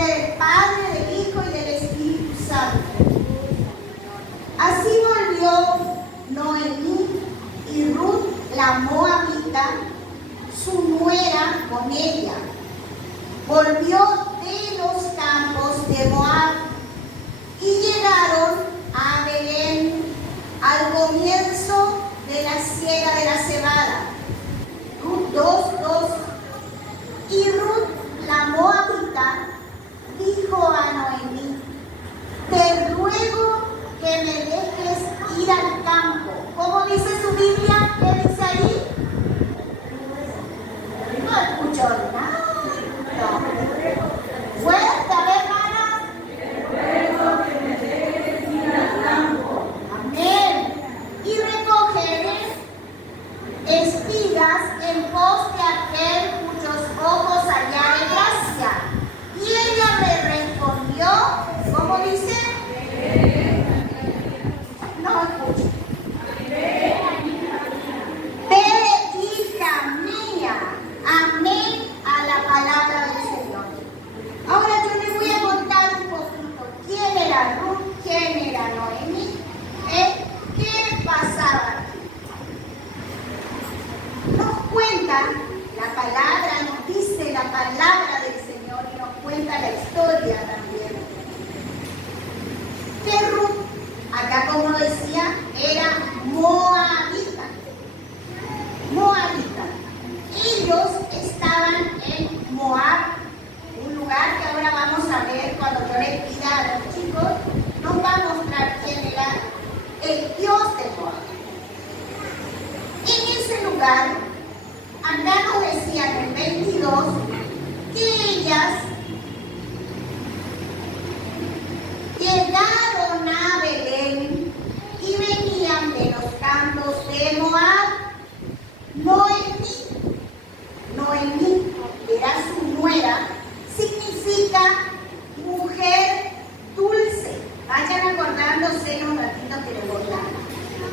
nombre del Padre, del Hijo y del Espíritu Santo. Así volvió Noemí y Ruth, la moabita, su nuera, con ella. Volvió de los campos de Moab y llegaron a Belén al comienzo de la siega de la cebada. Ruth 2:2. Y Ruth, la moabita, dijo a Noemí: te ruego que me dejes ir al campo. ¿Cómo dice su Biblia? ¿Qué dice ahí? No escuchó nada. No. Fuerte, a ver, hermana. Te ruego que me dejes ir al campo. Amén. Y recogeré espigas en pos de aquel cuyos ojos hallare gracia. Y ella me respondió, ¿cómo dice? No escucho. Ve, hija mía. Amén a la palabra del Señor. Ahora yo les voy a contar un poquito quién era Ruth, quién era Noemí, qué pasaba aquí. Nos cuenta la palabra, nos dice la palabra del Señor y nos cuenta la historia también. Que Ruth, acá como decía, era moabita. Moabita. Ellos estaban en Moab, un lugar que ahora vamos a ver cuando yo les pida a los chicos, nos va a mostrar quién era el Dios de Moab. En ese lugar, acá nos decía en el 22 que ellas llegaron a Belén y venían de los campos de Moab. Noemí era su nuera, significa mujer dulce. Vayan acordándose en un ratito que les voy a dar.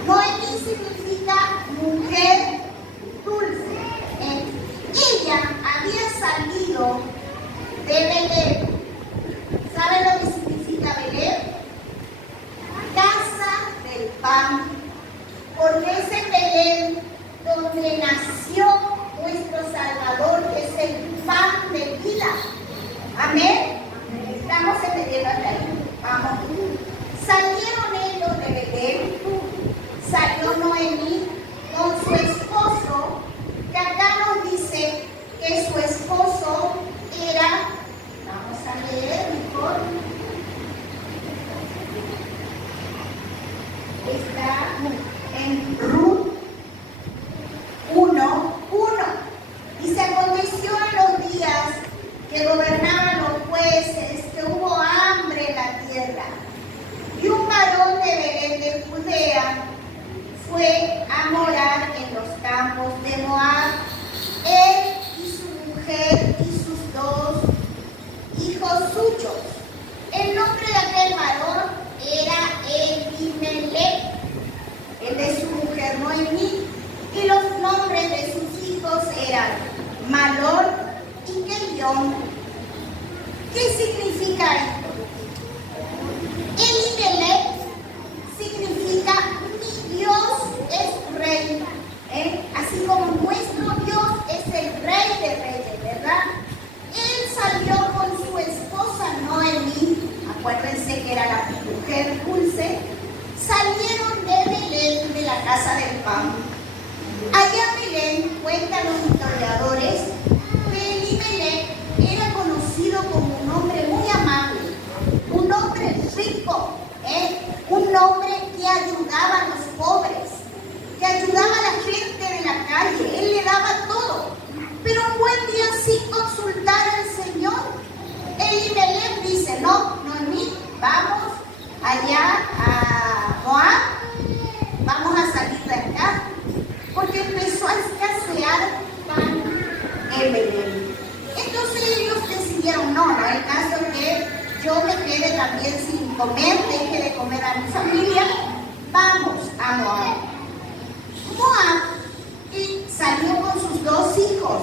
Noemí significa mujer dulce. Ella había salido de Belén. ¿Saben lo que significa Belén? Casa del pan. Porque es en Belén donde nació nuestro Salvador, que es el pan de vida. Amén. Estamos entendiendo hasta ahí. Vamos. Salieron ellos de Belén. Salió Noemí con su esposo, que acá nos dice que su esposo era, vamos a leer mejor, está en Ruth 1:1. Dice: aconteció en los días que gobernaban los jueces que hubo hambre en la tierra, y un varón de Belén de Judea fue a morar en los campos de Moab, él y su mujer y sus 2 hijos suyos. El nombre de aquel varón era Elimelech, el de su mujer Noemí, y los nombres de sus hijos eran Malón y Kelión. ¿Qué significa esto? Elimelech significa mi Dios es rey, así como nuestro Dios es el rey de reyes, ¿verdad? Él salió con su esposa Noemí, acuérdense que era la mujer dulce, salieron de Belén, de la casa del pan. Allá en Belén, cuentan los historiadores, que Elimelech era conocido como un hombre muy amable, un hombre rico, un hombre que ayudaba a los pobres, que ayudaba a la gente de la calle, él le daba todo. Pero un buen día, sin consultar al Señor, Elimelech dice: no, Noemí, vamos allá a Moab, vamos a salir de acá, porque empezó a escasear pan en Belén. Entonces ellos decidieron: no hay caso que yo me quede también sin comer, deje de comer a mi familia, vamos a Moab. Moab salió con sus 2 hijos.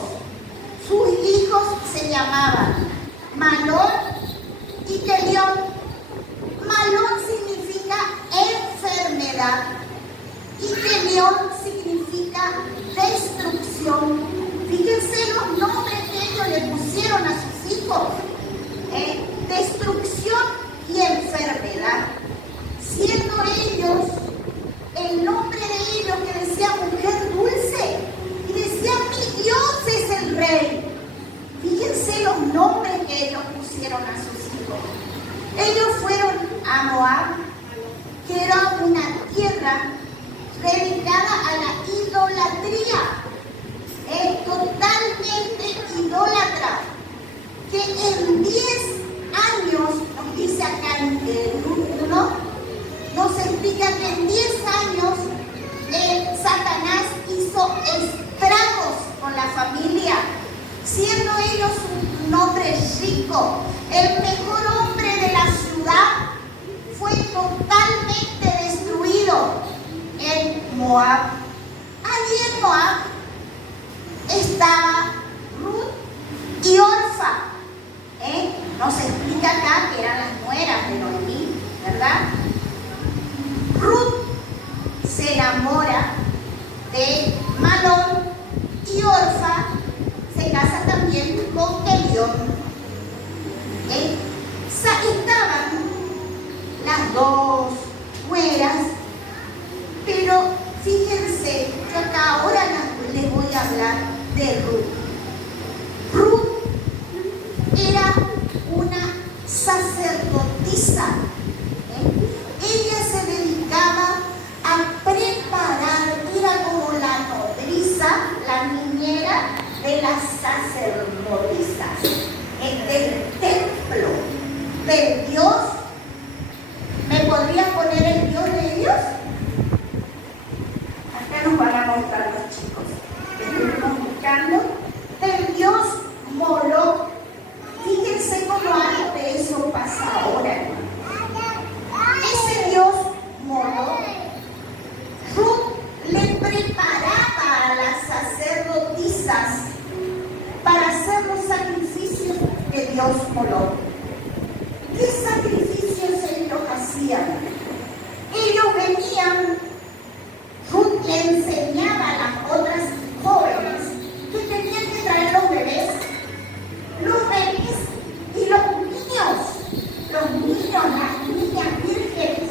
Sus hijos se llamaban Malón y Kelión. Malón significa enfermedad y Kelión significa destrucción. Fíjense los nombres que ellos le pusieron a sus hijos. Destrucción y enfermedad. Siendo ellos, el nombre de ellos que decía mujer dulce, y decía mi Dios es el rey. Fíjense los nombres que ellos pusieron a sus hijos. Ellos fueron a Moab, que era una tierra dedicada a la idolatría, totalmente idólatra, que en 10 años, nos dice acá en el 1, nos explica que en 10 años Satanás hizo estragos con la familia, siendo ellos un hombre rico, el mejor hombre de la ciudad, fue totalmente destruido en Moab. Allí en Moab estaba Ruth y Orfa. Nos explica acá que eran las nueras de Noemí, ¿verdad? Ruth se enamora de Malón y Orfa se casa también con Kelión. Estaban las dos nueras, pero fíjense, yo acá ahora les voy a hablar de Ruth. Ruth era una sacerdotisa. Ella se dedicaba a preparar, era como la nodriza, la niñera de las sacerdotisas del templo del Dios. ¿Me podría poner el Dios de ellos? Acá nos van a mostrar los chicos que estuvimos buscando. Del Dios Moloch. Fíjense cómo algo de eso pasa ahora. Ese Dios Moloch, Ruth le preparaba a las sacerdotisas para hacer los sacrificios de Dios Moloch. ¿Qué sacrificios ellos hacían? Ellos venían, Ruth le enseñaba a las otras jóvenes que tenían que traer los bebés y los niños, las niñas vírgenes,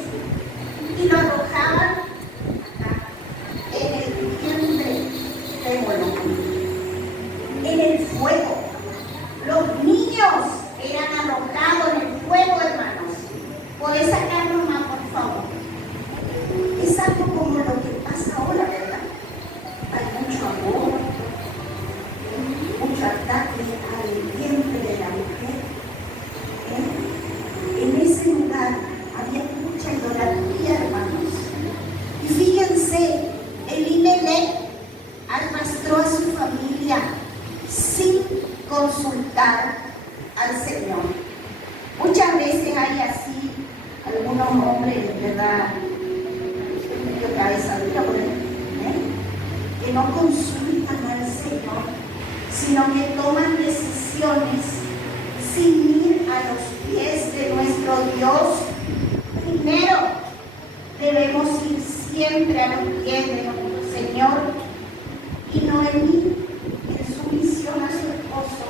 y lo arrojaban en el vientre de Moloch, en el fuego. Los niños eran arrojados en el fuego, hermanos. ¿Podés sacarlo más, por favor? Es algo como lo que pasa ahora, ¿verdad? Hay mucho amor, mucho ataque al vientre de la mujer. En ese lugar había mucha idolatría, hermanos. Y fíjense, Elimelech arrastró a su familia sin consultar al Señor. Muchas veces hay así algunos hombres, ¿verdad? Medio cabeza dura, que no consultan al Señor, sino que toman decisiones sin ir a los pies de nuestro Dios. Primero, debemos ir siempre a los pies de nuestro Señor. Y Noemí, en su misión a su esposo,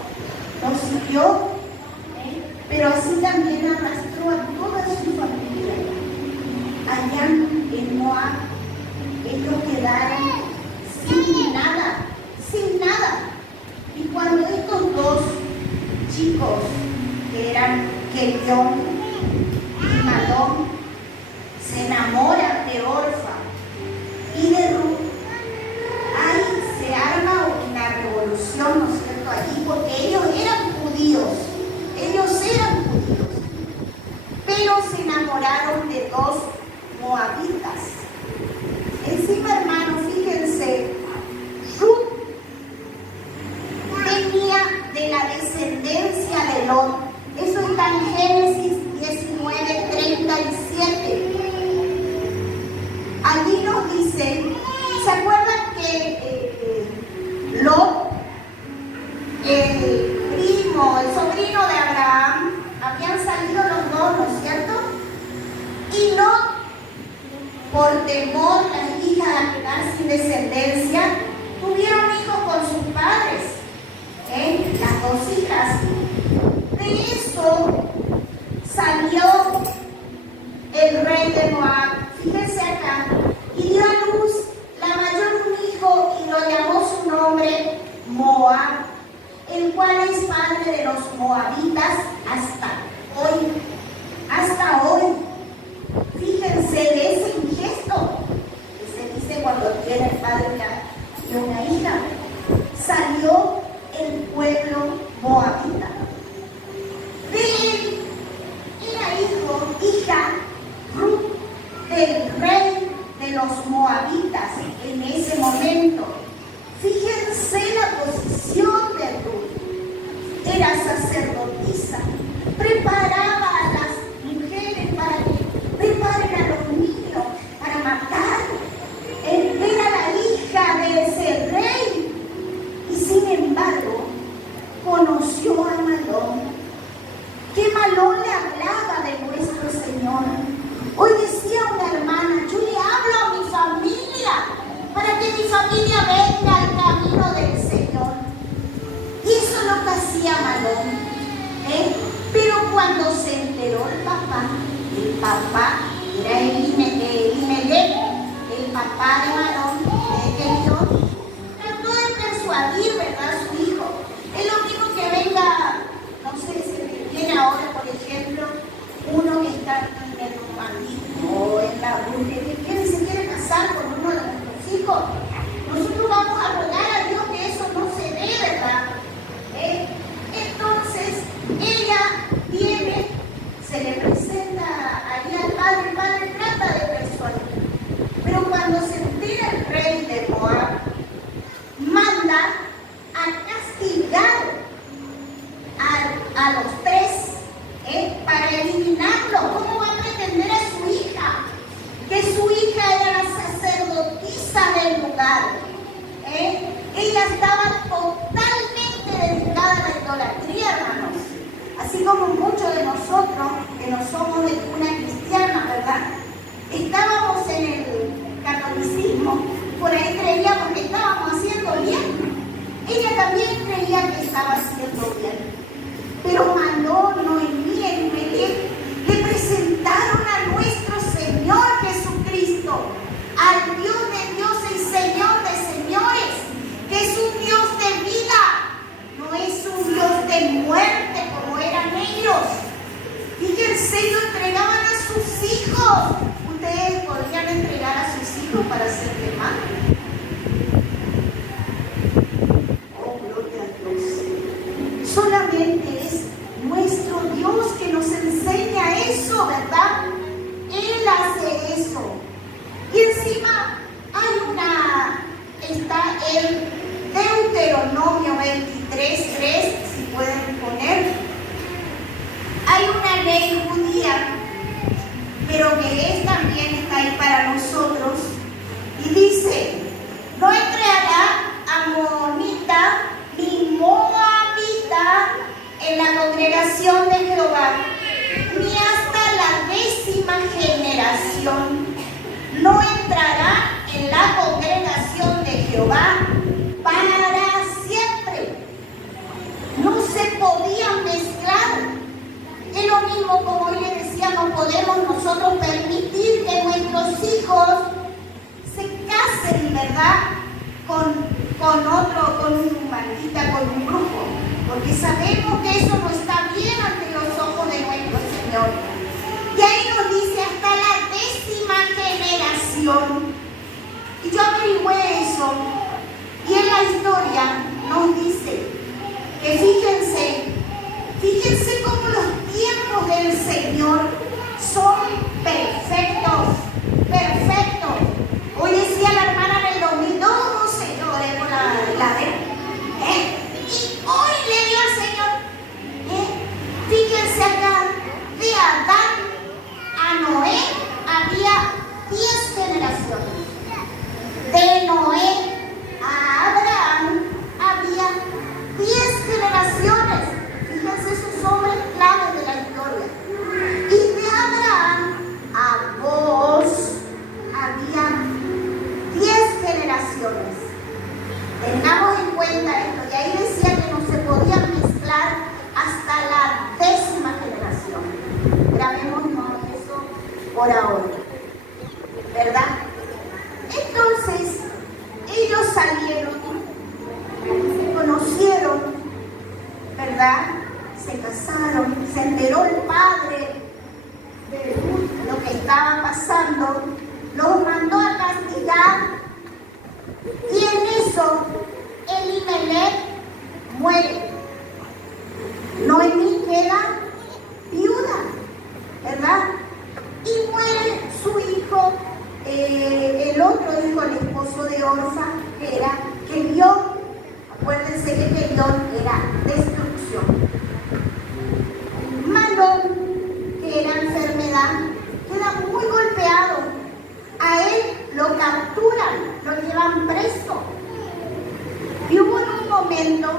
lo siguió, pero así también arrastró a toda su familia. Allá en Moab, ellos quedaron sin nada, sin nada. Y cuando estos dos chicos, que eran Kelión y Malón, se enamoran de Orfa y de Ruth, ahí se arma una revolución, ¿no es cierto?, allí, porque ellos eran judíos, pero se enamoraron de dos moabitas. Encima, hermanos, fíjense, Ruth venía de la descendencia de Lot. Eso está en Génesis 19:37. Allí nos dice, ¿se acuerdan que Lot, el sobrino de Abraham, habían salido por temor las hijas a quedar sin descendencia, tuvieron hijos con sus padres, las dos hijas. De eso salió el rey de Moab, fíjense acá, y dio a luz la mayor un hijo y lo llamó su nombre Moab, el cual es padre de los moabitas hasta hoy. Hasta hoy. Fíjense de ese ingesto que se dice cuando tiene el padre y una hija. Salió el pueblo moabita. De él era hija Ruth del rey de los moabitas en ese momento. Fíjense la posición de Ruth. Era sacerdotisa. Preparaba a las mujeres para que preparen a los niños para matar. Era la hija de ese rey. Y sin embargo, conoció a Malón. Que Malón le hablaba de nuestro Señor. Hoy decía una hermana, yo le hablo a mi familia para que mi familia venga al camino del Señor. Y eso es lo que hacía Malón. Pero cuando se enteró el papá era Elimelech, el papá de Malón, trató de persuadir, ¿verdad?, a su hijo. Es lo mismo que venga, no sé, se viene ahora, por ejemplo, uno que está en el romantismo o en la brujería, que se quiere casar con uno de nuestros hijos. Nosotros vamos a rogar a Dios que eso no se dé, ¿verdad? Entonces, ella viene, se le presenta ahí al padre, el padre trata de persuadir. Pero cuando se entera el rey de Moab, manda a castigar a los tres, para eliminarlo. ¿Cómo va a pretender a su hija? Que su hija era la sacerdotisa del lugar. Ella estaba totalmente dedicada a la idolatría, hermanos. Así como muchos de nosotros, que no somos de cuna cristiana, ¿verdad? Estábamos en el catolicismo, por ahí creíamos que estábamos haciendo bien. Ella también creía que estaba haciendo bien. Pero Malón, Noemí y Elimelech le presentaron a nuestro Señor Jesucristo, al Dios de dioses y Señor de señores, que es un Dios de vida, no es un Dios de muerte como eran ellos. Fíjense, ellos entregaban a sus hijos. ¿Ustedes podrían entregar a sus hijos para ser quemados? Oh, gloria a Dios. Solamente es nuestro Dios que nos enseña eso, ¿verdad? Él hace eso. Y encima está el Deuteronomio 23:3, si pueden poner. Hay una ley judía, pero que también está ahí para nosotros. Y dice, no entrará amonita ni moabita en la congregación de Jehová, ni hasta la 10ª generación. No entrará en la congregación de Jehová para siempre. No se podían mezclar. Es lo mismo como hoy les decía, no podemos nosotros permitir que nuestros hijos se casen, ¿verdad?, con un humanista, con un grupo, porque sabemos que eso no está bien ante los ojos de nuestro Señor. Y ahí nos dice hasta la 10ª generación. Y yo averigüé eso, y en la historia nos dice que fíjense cómo los tiempos del Señor son perfectos, perfectos. Hoy decía la hermana en el 2002, no sé, yo oré por la de y hoy le dio al Señor. Fíjense acá, de Adán a Noé había 10 generaciones. De Noé a Abraham había 10 generaciones. Fíjense esos hombres claves de la historia. Y de Abraham hora, ¿verdad? Entonces, ellos salieron, se conocieron, ¿verdad? Se casaron, se enteró el padre de lo que estaba pasando, los mandó a castigar, y en eso Elimelech muere. Noemí queda viuda, ¿verdad? Y muere su hijo, el otro hijo, el esposo de Orfa, que era Kelión. Acuérdense que Kelión era destrucción. Malón, que era enfermedad, queda muy golpeado. A él lo capturan, lo llevan preso. Y hubo un momento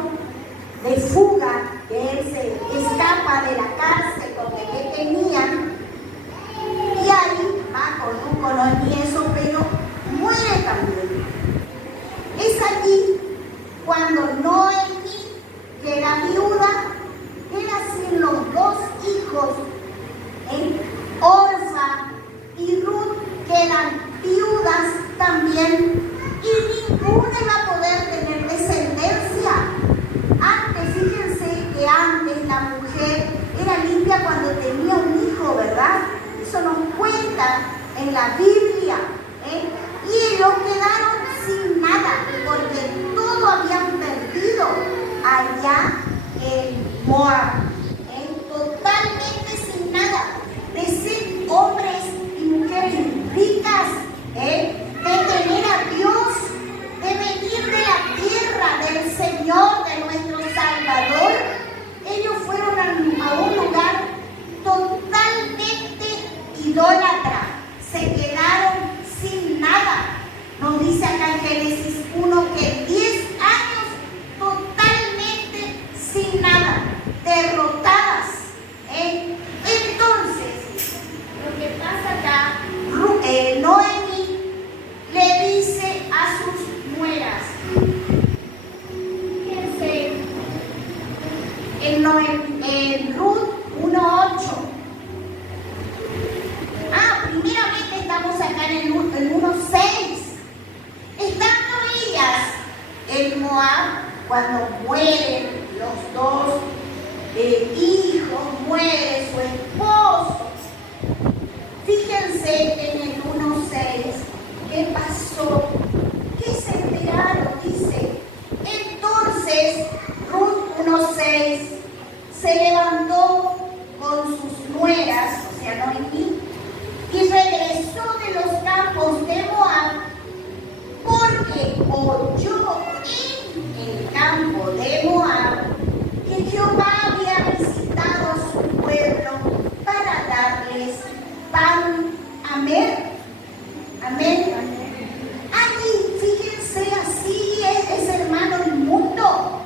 de fuga, que él se escapa de la cárcel donde tenían, y ahí va con un y eso, pero muere también. Es allí cuando Noemí, que era viuda, queda sin los dos hijos, Orfa y Ruth quedan viudas también, y ninguna va a poder tener descendencia. Antes, fíjense que antes la mujer era limpia cuando tenía un hijo, ¿verdad? Eso nos cuenta en la Biblia, y ellos quedaron sin nada, porque todo habían perdido allá en Moab, totalmente sin nada, de ser hombres y mujeres ricas, de tener a Dios, de venir de la tierra del Señor, de nuestro Salvador. Ellos fueron a un lugar totalmente idólatra, se quedaron sin nada. Nos dice acá en Génesis 1 que 10 años totalmente sin nada, derrotadas. Entonces, lo que pasa acá, Noemí le dice a sus nueras, fíjense, en Ruth 1:8. Primeramente estamos acá en el 1:6. Estando ellas en Moab, cuando mueren los dos hijos, muere su esposo. Fíjense en el 1:6, ¿qué pasó? ¿Qué se enteraron? Dice, entonces Ruth 1:6 se levantó con sus nueras, o sea, Noemí, y regresó de los campos de Moab, porque oyó en el campo de Moab que Jehová había visitado a su pueblo para darles pan. Amén. Amén. Allí, fíjense, así es, hermano, el mundo.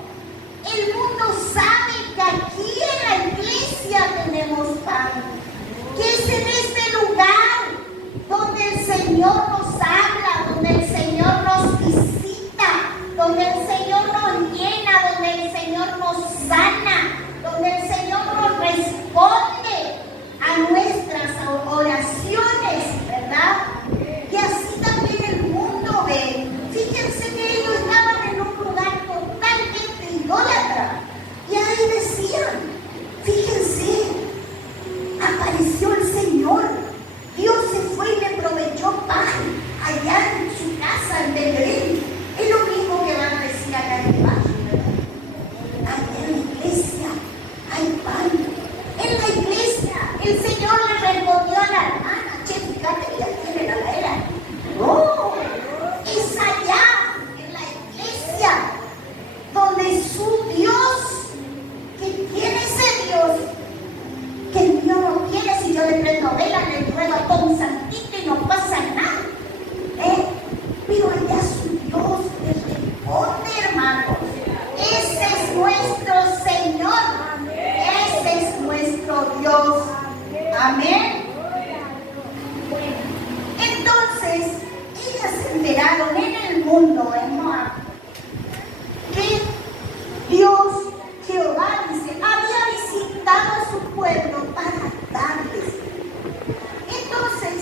El mundo sabe que aquí en la iglesia tenemos pan, que es en este lugar donde el Señor nos habla, donde el Señor nos visita, donde el Señor nos llena, donde el Señor nos sana, donde el Señor nos responde a nuestras oraciones, ¿verdad? Y así también el mundo ve. Fíjense que ellos estaban en un lugar totalmente idólatra, y ahí decían, fíjense, apareció el Señor, Dios se fue y le proveyó pan allá en su casa en Belén. Es lo mismo que van a decir acá en el barrio, ¿verdad? Allá en la iglesia hay pan. En la iglesia el Señor le respondió a la hermana, che, fíjate que ya tiene la heladera. No, es allá en la iglesia donde su Dios, que tiene ese Dios, que el Dios no quiere. Si yo le prendo vela, le ruego a todo un santito y no pasa nada, pero allá su Dios le responde, hermano. Ese es nuestro Señor, ese es nuestro Dios. Amén. Bueno, entonces ellas se enteraron en el mundo, en Moab, que Dios, Jehová, dice, había visitado a su pueblo para darles. Entonces,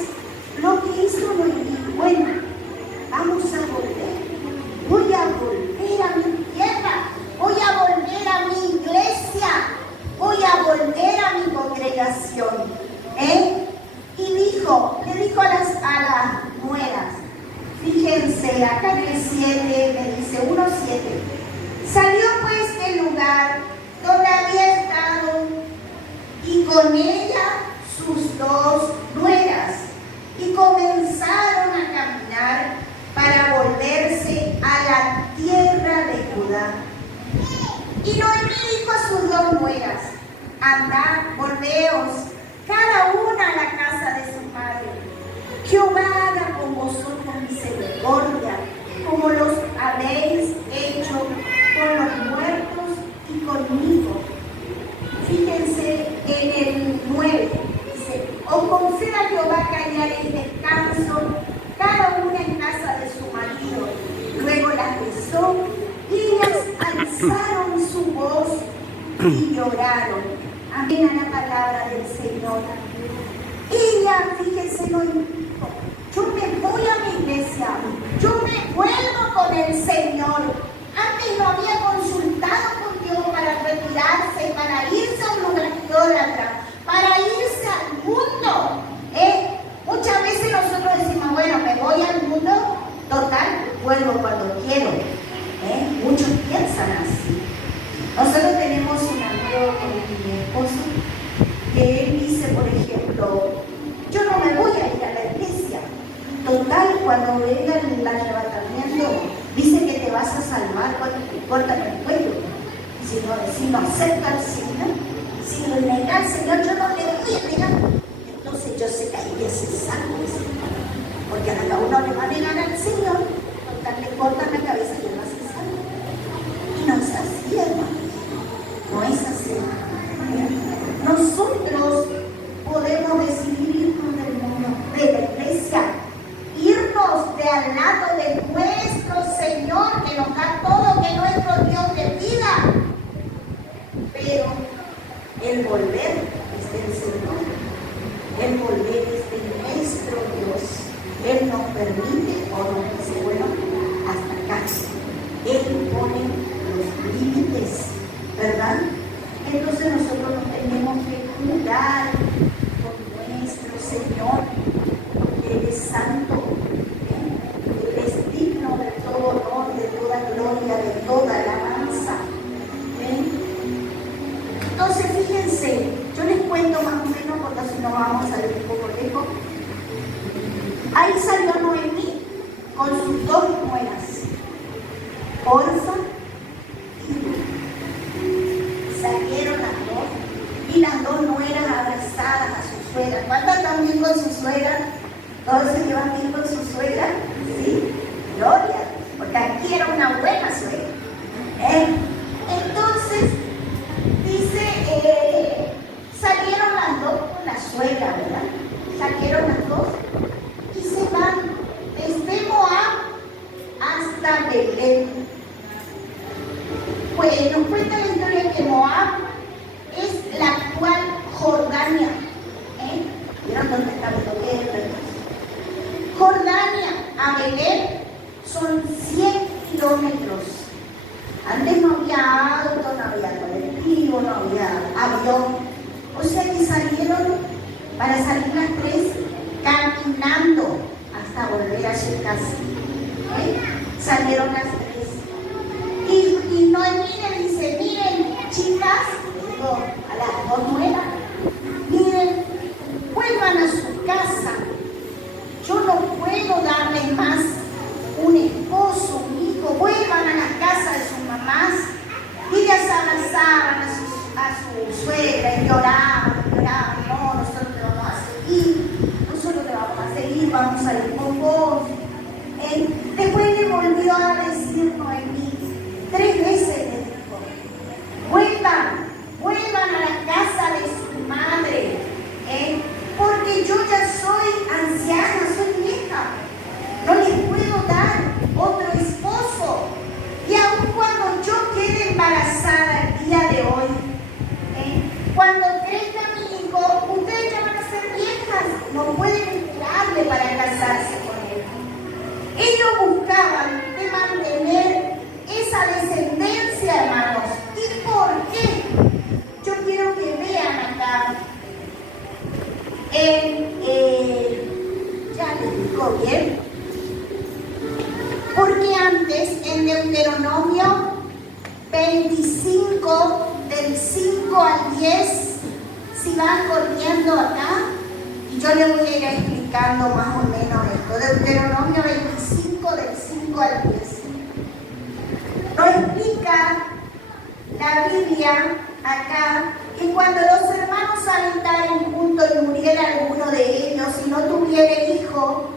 con ella sus dos nueras, y comenzaron a caminar para volverse a la tierra de Judá. Y Noemí dijo a sus dos nueras: andad, volveos, cada una a la casa de su madre. Jehová haga con vosotros misericordia, como los habéis hecho con los muertos y conmigo. Fíjense en el 9, dice: os conceda Jehová que halláis descanso, cada una en casa de su marido. Luego las besó, y ellas alzaron su voz y lloraron. Amén a la palabra del Señor. Ella, fíjense, no dijo: yo me voy a mi iglesia, yo me vuelvo con el Señor. Antes no había consultado con Dios para retirarse, para irse a un lugar idólatra, para irse al mundo. Muchas veces nosotros decimos: bueno, me voy al mundo, total, vuelvo cuando quiero. Muchos piensan así. Nosotros tenemos un amigo con mi esposo que él dice, por ejemplo: yo no me voy a ir a la iglesia. Total, cuando venga el arrebatamiento, dice que te vas a salvar cuando te cortan el cuello. Si no acepta al Señor, si lo nega al Señor, yo no le voy a negar. Entonces yo sé que ahí es el salvo, porque a uno le va a negar al Señor, total, le cortan la cabeza y no se salva. Y no es así, hermanos. No es así. Nosotros podemos decidir irnos del mundo, de la iglesia, irnos de al lado de nuestro Señor, que nos da todo, que nuestro Dios de vida. Pero el volver es del Señor. El volver es de nuestro Dios. Él nos permite o nos dice: bueno, hasta acá. Él pone los límites, ¿verdad? Entonces nosotros nos tenemos que cuidar con nuestro Señor, porque Él es santo, Él es digno de todo honor, de toda gloria, de toda alabanza. Entonces fíjense, yo les cuento más o menos, porque si no vamos a ir un poco lejos. Ahí salió Noemí con sus dos nueras, Orfa y Ruth. Salieron las dos, y las dos nueras abrazadas a su suegra. ¿Cuántas están bien con su suegra? ¿Todos se llevan bien con su suegra? Sí, gloria, porque aquí era una buena suegra. Entonces, dice, salieron las dos con la suegra, ¿verdad? Salieron las dos y se van desde Moab hasta Belén. Pues nos cuenta la historia que Moab es la actual Jordania. ¿Vieron dónde está Belén? Jordania a Belén son 100 kilómetros. Antes no había auto, no había colectivo, no había avión. O sea que salieron, para salir las tres, caminando hasta volver a su casa. Salieron las tres. Y Noemí le dice: miren, chicas, le digo a las dos nuevas, miren, vuelvan a su casa. Yo no puedo darles más un esposo, un hijo. Vuelvan a la casa de sus mamás. Y ellas abrazaban a su suegra y lloraban. No, nosotros te vamos a seguir, vamos a ir con vos. Después le volvió a decir Noemí, 3 veces le dijo: vuelvan a la casa de su madre, porque yo ya soy anciana, soy vieja, no les puedo dar otro esposo. Y aun cuando yo quede embarazada el día de hoy, cuando crezca mi hijo, ustedes ya van a ser viejas, no pueden esperarle para casarse con él. Ellos buscaban de mantener esa descendencia, hermanos. ¿Y por qué? Yo quiero que vean acá. Ya les digo bien. Porque antes, en Deuteronomio 25, del 5 al 10, si van corriendo acá, y yo les voy a ir explicando más o menos esto. Deuteronomio 25, del 5 al 10. Nos explica la Biblia acá que cuando los hermanos aventaren juntos y muriera alguno de ellos y no tuviera hijo,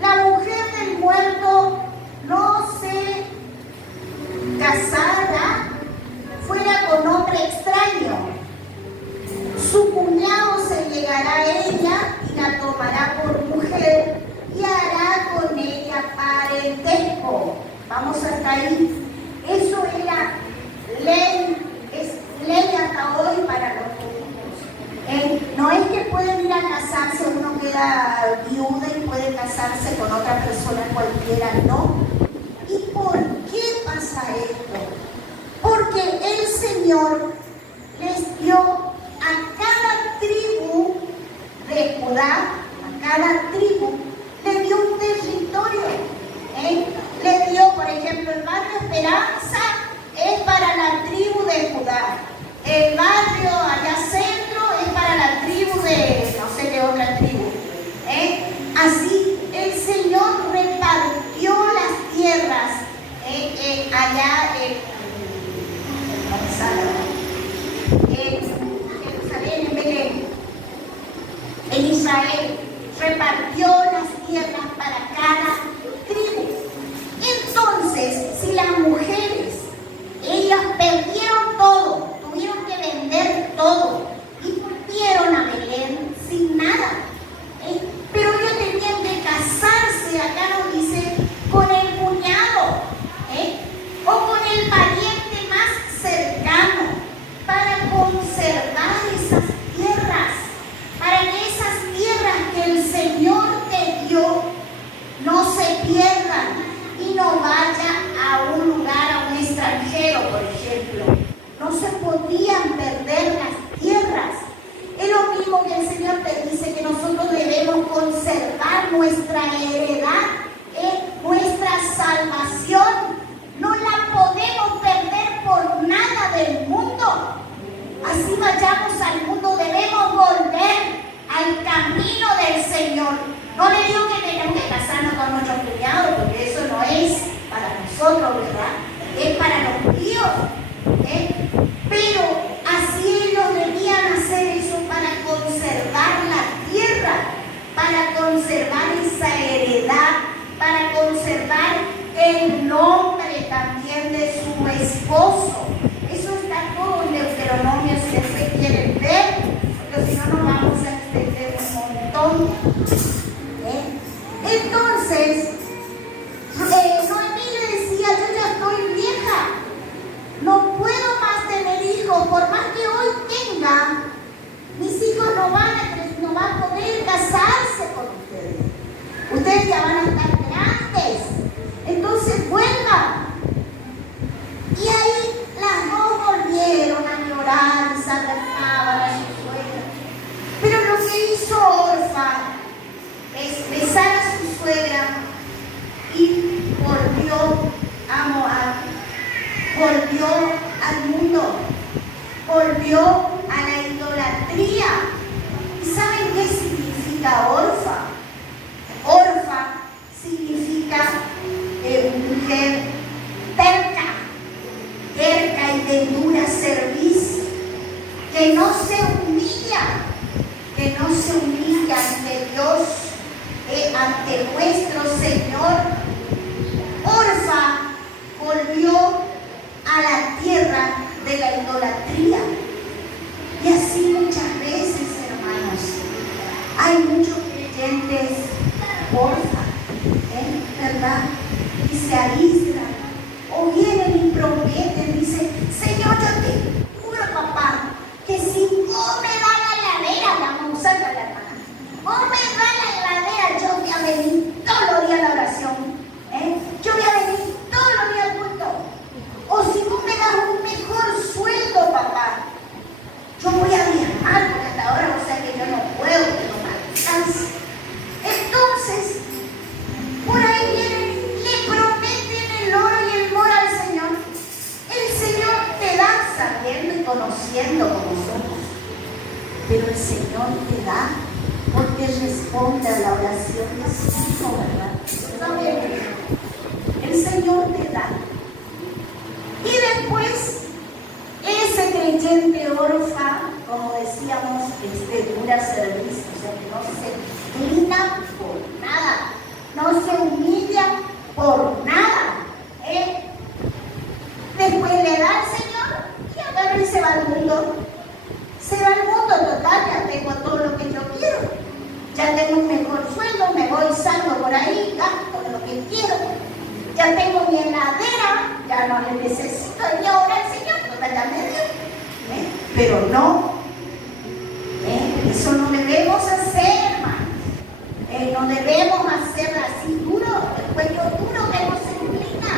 la mujer del muerto no se casara, fuera con hombre extraño. Su cuñado se llegará a ella y la tomará por mujer y hará con ella parentesco. Vamos hasta ahí. Eso era ley, es ley hasta hoy para los judíos. No es que pueden ir a casarse, uno queda viuda y puede casarse con otra persona cualquiera, no. ¿Y por qué pasa esto? Porque el Señor les dio a cada tribu de Judá, a cada tribu, le dio un territorio. Le dio, por ejemplo, el barrio Esperanza es para la tribu de Judá. El barrio allá centro es para la tribu de, no sé qué otra tribu. Así, el Señor repartió las tierras allá en Jerusalén, en Belén, en Israel. Repartió las tierras para cada tribu. Entonces, si las mujeres, ellas perdieron todo, tuvieron que vender todo y volvieron a Belén sin nada, pero ellos tenían que casarse, acá nos dice, con el cuñado, o con el pariente más cercano, para conservar esas tierras, para que esas tierras que el Señor te dio no se pierdan y no vaya a un lugar, a un extranjero, por ejemplo. No se podían perder las tierras. Es lo mismo que el Señor te dice, que nosotros debemos conservar nuestra heredad, nuestra salvación. No la podemos perder por nada del mundo. Así vayamos al mundo, debemos volver al camino del Señor. No le digo que tenemos que casarnos con nuestros cuñados, porque eso no es para nosotros, ¿verdad? Es para los judíos. Pero así ellos debían hacer eso para conservar la tierra, para conservar esa heredad, para conservar el nombre también de su esposo. Eso está todo en Deuteronomio, si ustedes quieren ver, porque si no nos vamos a extender un montón. Entonces, Noemí le decía, yo ya estoy vieja, no puedo más tener hijos, por más que hoy tenga, mis hijos no van a poder casarse con ustedes. Ustedes ya van a estar grandes, entonces vuelvan. Y ahí las dos volvieron a llorar, se abrazaban a su suegra. Pero lo que hizo Orfa es besar a su suegra y volvió a Moab, volvió al mundo, volvió a la idolatría. ¿Y saben qué significa Orfa? Orfa significa mujer terca y de dura cerviz, que no se humilla ante Dios, ante nuestro Señor. Orfa volvió a la tierra de la idolatría. Y así muchas veces, hermanos, hay muchos creyentes orfa, ¿verdad? Y se aíslan, o vienen y prometen, dicen, Señor, yo te juro, papá, que si vos me das la heladera, vamos a usar la hermana, vos me das la heladera, yo voy a venir todos los días a la oración, yo voy a venir todos los días al culto. O si vos me das un mejor sueldo, papá, yo voy a viajar, porque hasta ahora, o sea que yo no puedo, que no me alcanza. Entonces, por ahí vienen, le prometen te da, porque responde a la oración de su hijo, ¿verdad? El Señor te da. Y después, ese creyente orfa, como decíamos, dura servicio, o sea, que no se inclina por nada, no se humilla por nada. Después le da al Señor y agarra y se va al mundo. Se va al mundo, total, ya tengo todo lo que yo quiero. Ya tengo un mejor sueldo, me voy salgo por ahí, gasto lo que quiero. Ya tengo mi heladera, ya no le necesito ni ahora al Señor, total, ya me dio. Pero no, eso no debemos hacer, hermanos. No debemos hacer así duro, el cuello duro que no se inclina,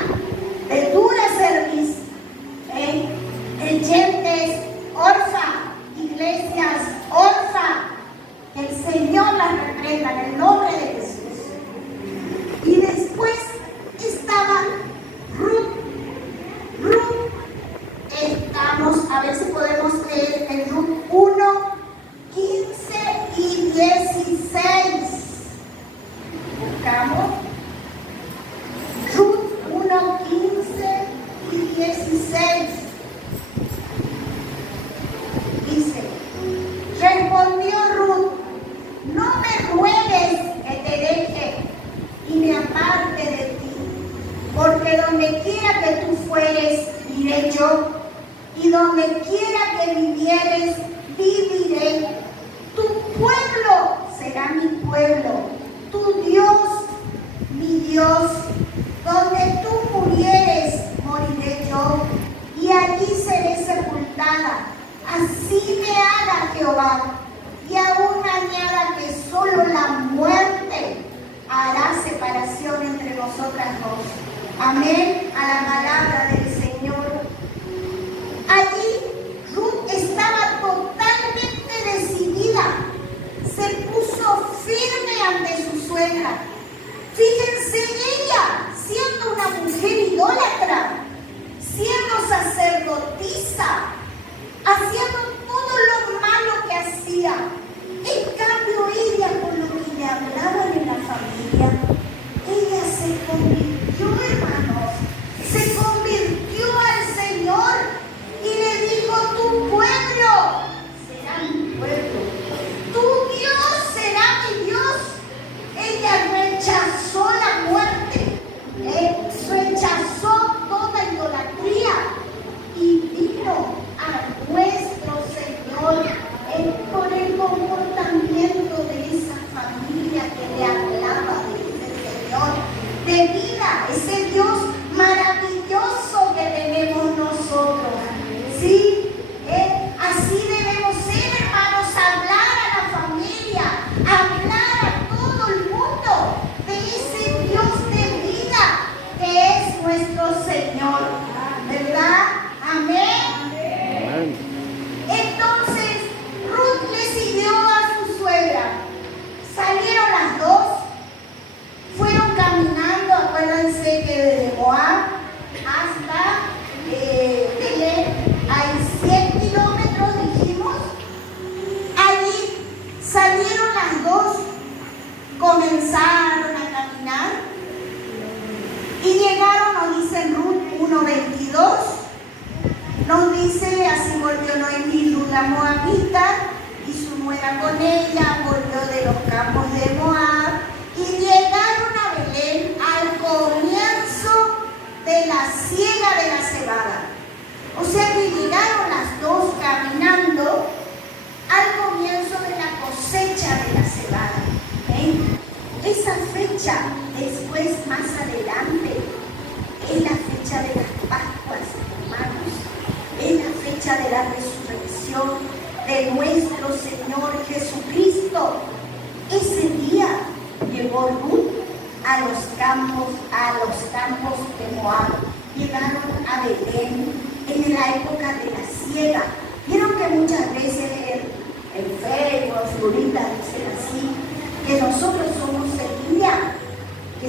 de dura servicio. Creyentes orfa, iglesias orfa, que el Señor las reprenda en el nombre de Jesús. Y después estaba Ruth. Estamos, a ver si podemos leer en Ruth 1, 15 y 16. Buscamos Ruth 1, 15 y 16. Dice, respondió Ruth, no me ruegues que te deje y me aparte de ti, porque donde quiera que tú fueres, iré yo, y donde quiera que vivieres, viviré. Tu pueblo será mi pueblo, tu Dios, mi Dios. Donde tú murieres, moriré yo, y allí seré sepultada. Así me haga Jehová, y aún añada que solo la muerte hará separación entre nosotras dos. Amén a la palabra del Señor. Allí Ruth estaba totalmente decidida, se puso firme ante su suegra. Fíjense, ella, siendo una mujer idólatra, siendo sacerdotisa, haciendo todo lo malo que hacía. En cambio, ella, con lo que le hablaban en la familia, ella se convirtió, hermanos, se convirtió al Señor y le dijo, tu pueblo será mi pueblo, tu Dios será mi Dios. Ella rechazó la muerte, rechazó toda idolatría y vino a nuestro Señor por el comportamiento de esa familia que le hablaba de ese Señor de vida, ese Dios maravilloso que tenemos nosotros. ¿Sí? Así debemos ser, hermanos, hablar a la familia, hablar a todo el mundo de ese Dios de vida que es nuestro Señor, ¿verdad? Amén. Entonces Ruth le siguió a su suegra. Salieron las dos, fueron caminando, acuérdense que desde Moab hasta Belén hay 100 kilómetros, dijimos. Allí salieron las dos, comenzaron a caminar y llegaron, nos dice Ruth 1:22, nos dice, así volvió Noemí, Ruth la moabita, y su nuera con ella, volvió de los campos de Moab, y llegaron a Belén al comienzo de la siega de la cebada. O sea que llegaron las dos caminando al comienzo de la cosecha de la cebada. Esa fecha, después, más adelante, es la fecha de las Pascuas, hermanos. Es la fecha de la resurrección de nuestro Señor Jesucristo. Ese día llegó Ruth a los campos de Moab. Llegaron a Belén en la época de la siega. Vieron que muchas veces en Facebook, en Florida, dicen así, que nosotros somos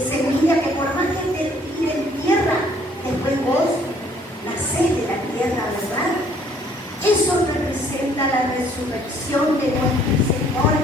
semilla, que por más que te tiren tierra, después vos nacés de la tierra, ¿verdad? Eso representa la resurrección de nuestro Señor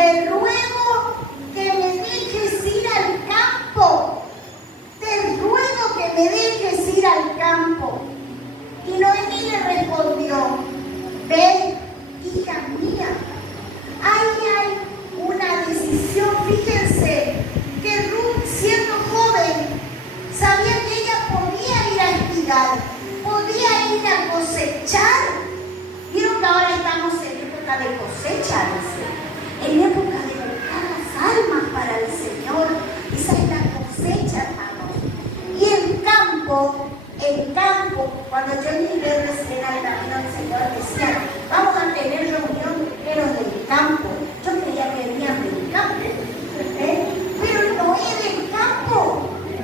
te ruego que me dejes ir al campo. Te ruego que me dejes ir al campo. Y Noemí le respondió, ve, hija mía, ahí hay una decisión. Fíjense que Ruth, siendo joven, sabía que ella podía ir a espigar, podía ir a cosechar. Vieron que ahora estamos en época de cosecha, dice, en época de buscar las almas para el Señor. Esa es la cosecha, hermanos. Y el campo, cuando yo llegué recién al camino del Señor, decía, vamos a tener reunión de obreros del campo. Yo creía que venían del campo, pero no es del campo.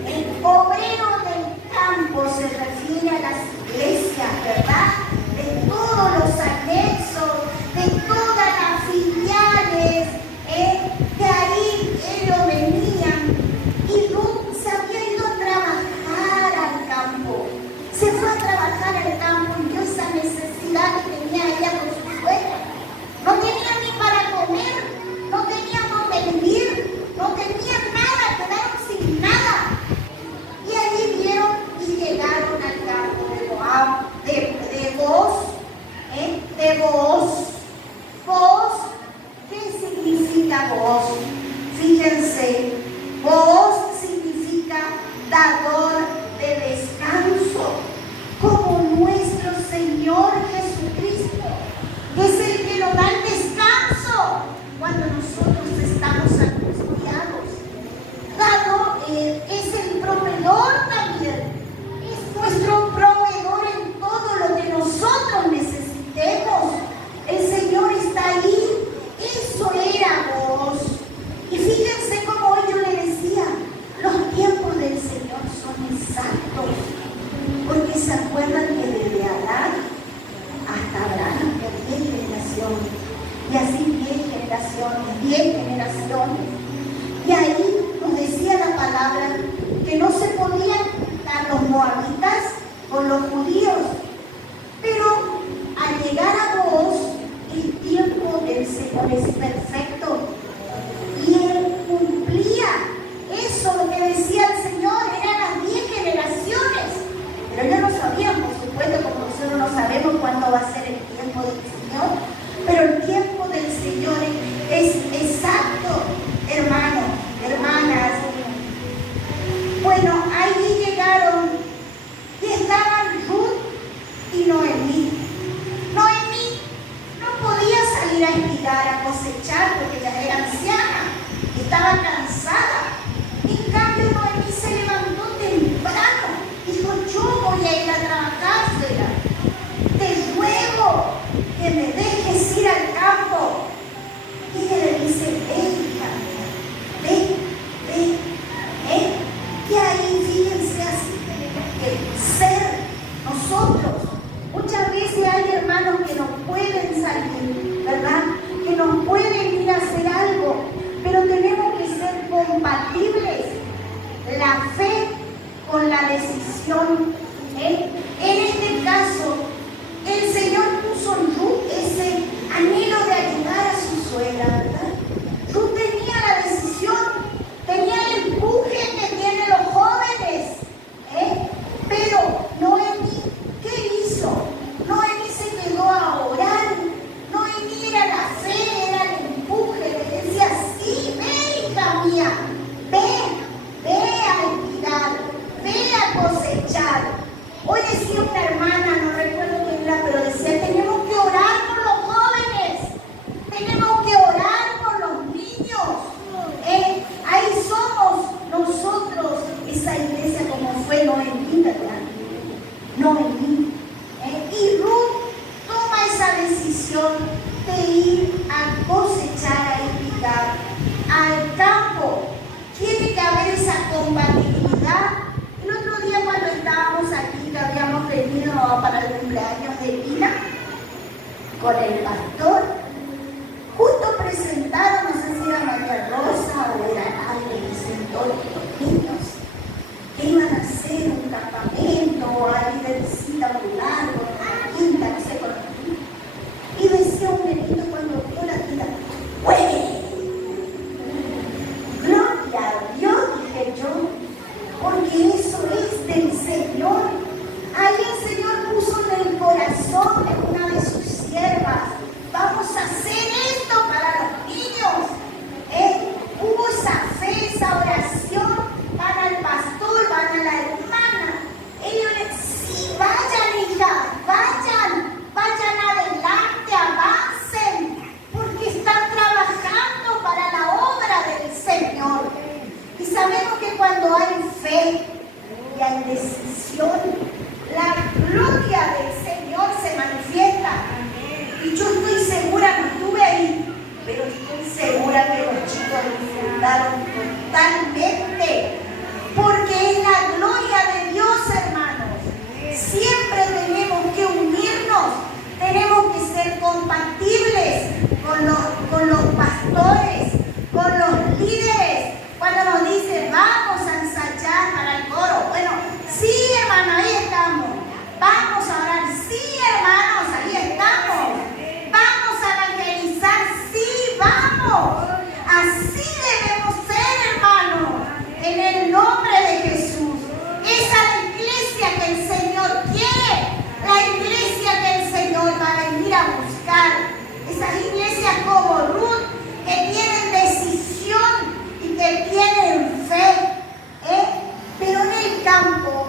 El obrero del campo se refiere a las iglesias, ¿verdad? De todos los anexos, de todas las filiales, de ahí ellos venían. Y Ruth se había ido a trabajar al campo. Se fue a trabajar al campo y vio esa necesidad que tenía ella con su suegra. No tenía ni para comer, no tenía dónde vivir, no tenía nada, quedaron sin nada. Y allí vieron y llegaron al campo de Moab, de Booz. Booz, ¿qué significa Booz? Fíjense, Booz significa dador de descanso, como nuestro Señor Jesucristo, que es el que nos da el descanso cuando nosotros estamos angustiados. Dador es el proveedor también, es nuestro proveedor en todo lo que nosotros necesitemos. El Señor está ahí. Eso era Booz. Y fíjense cómo hoy yo le decía, los tiempos del Señor son exactos, porque se acuerdan que desde Adán hasta Abraham, que 10 generaciones, y así 10 generaciones. Y ahí nos decía la palabra que no se podían juntar los moabitas con los judíos, pero al llegar a Booz, el tiempo del Señor es perfecto. Y Él cumplía eso, lo que decía el Señor, eran las 10 generaciones. Pero ellos no sabían, por supuesto, como nosotros no sabemos cuándo va a ser el tiempo del Señor. Pero el tiempo del Señor es exacto, hermanos, hermanas. Bueno, ahí llegaron y estaban Ruth y Noemí. Noemí no podía salir a espigar, a cosechar, porque ya era anciana, estaba cansada. En cambio, Noemí se levantó temprano, dijo, yo voy a ir a trabajar, suegra. Te ruego que me dejes ir al campo. Y ella le dice, ven, hija mía, ven. Y ahí, fíjense, así tenemos que ser nosotros. Muchas veces hay hermanos que no pueden salir, ¿verdad? Que no pueden ir a hacer algo, pero tenemos que ser compatibles. La fe con la decisión. En este caso, el Señor puso en Ruth ese anhelo de ayudar a su suegra, ¿verdad? Ruth tenía la decisión, tenía el empuje que tienen los jóvenes, pero Noemí, ¿qué hizo? Noemí se quedó a orar. Noemí era la fe, era el empuje, le decía, sí, ve, hija mía, ve a espigar, ve a cosechar. Hoy decía una hermana, no recuerdo quién era, pero decía, tenemos que orar por los jóvenes, tenemos que orar por los niños. Ahí somos nosotros, esa iglesia como fue Noemí, ¿verdad? Noemí. Y Ruth toma esa decisión de ir a cosechar, a espigar, al campo. Tiene que haber esa compatibilidad. El otro día cuando estábamos aquí, que habíamos venido para el cumpleaños de Lina, con el pastor, justo presentaron, no sé si era María Rosa o era alguien que sentó los niños, que iban a hacer un campamento o alguien de visita muy largo, una quinta, no sé, con los niños. Y decía un nenito cuando vio la quinta, ¡huele! lugar. Esas iglesias como Ruth, que tienen decisión y que tienen fe. Pero en el campo,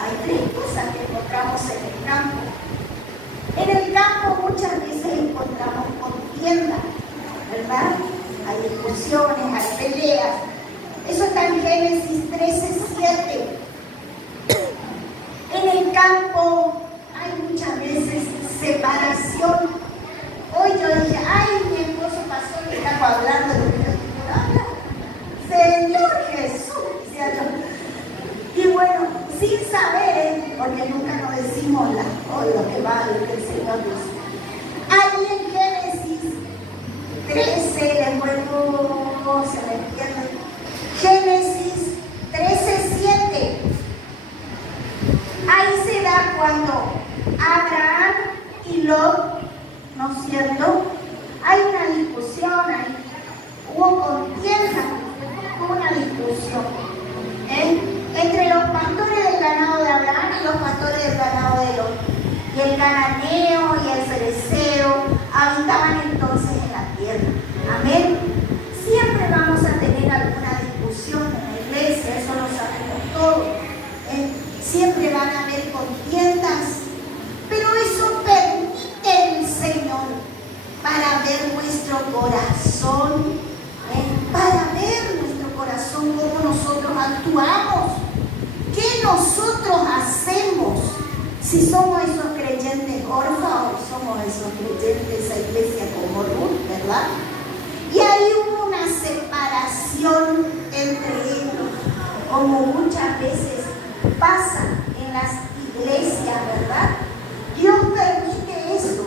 hay tres cosas que encontramos en el campo. En el campo muchas veces encontramos contienda, ¿verdad? Hay discusiones, hay peleas. Eso está en Génesis 13:7. En el campo hay muchas veces separación. Hoy yo dije, ay, mi esposo pasó y estaba hablando de lo que yo habla. Señor Jesús, decía yo. Y bueno, sin saber, porque nunca nos decimos lo que va, lo que el Señor dice. Ahí en Génesis 13, les vuelvo, se me pierde. Génesis 13:7. Ahí se da cuando Abraham y Lot, ¿no es cierto? Hay una discusión ahí, hubo contienda, hubo una discusión entre los pastores del ganado de Abraham y los pastores del ganado de Lot. Y el cananeo y el fereceo habitaban entonces en la tierra. Amén. Siempre vamos a tener alguna discusión en la iglesia, eso lo sabemos todos. Siempre van a haber contiendas, pero eso permite el Señor para ver nuestro corazón, para ver nuestro corazón, cómo nosotros actuamos, qué nosotros hacemos, si somos esos creyentes órfanos, somos esos creyentes de esa iglesia como Ruth, ¿verdad? Y ahí hubo una separación entre ellos, como muchas veces pasa en las iglesias, ¿verdad? Dios permite eso,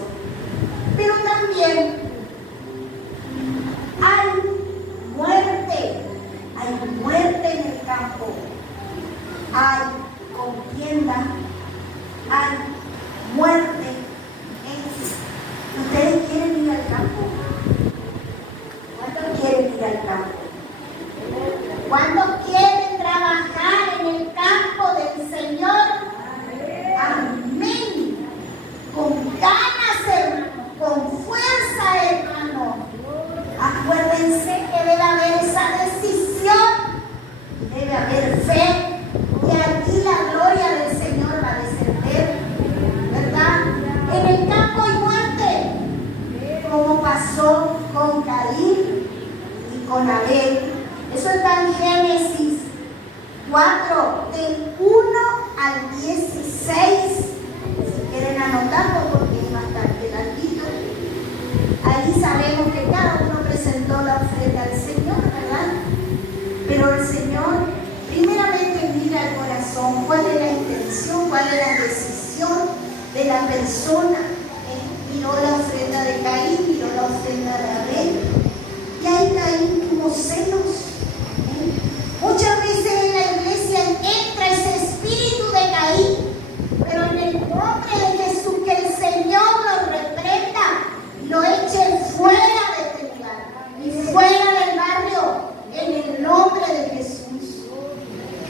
pero también hay muerte en el campo, hay contienda, hay muerte. ¿Ustedes quieren ir al campo? ¿Cuántos quieren ir al campo? ¿Cuántos quieren trabajar en el campo del Señor? Amén. Con ganas, hermano, con fuerza, hermano. Acuérdense que debe haber esa decisión, debe haber fe, y aquí la gloria del Señor va a descender, ¿verdad? En el campo hay muerte, como pasó con Caín y con Abel. Eso está en Génesis 4, del 1 al 16. Si quieren anotarlo, porque es bastante larguito. Ahí sabemos que cada uno presentó la ofrenda al Señor, ¿verdad? Pero el Señor primeramente mira el corazón, cuál es la intención, cuál es la decisión de la persona. Miró la ofrenda de Caín, miró la ofrenda de Abel, y ahí Caín tuvo celos. Muchas veces en la iglesia entra ese espíritu de Caín, pero en el nombre de Jesús, que el Señor lo reprenda, lo eche fuera de este lugar y fuera del barrio, en el nombre de Jesús.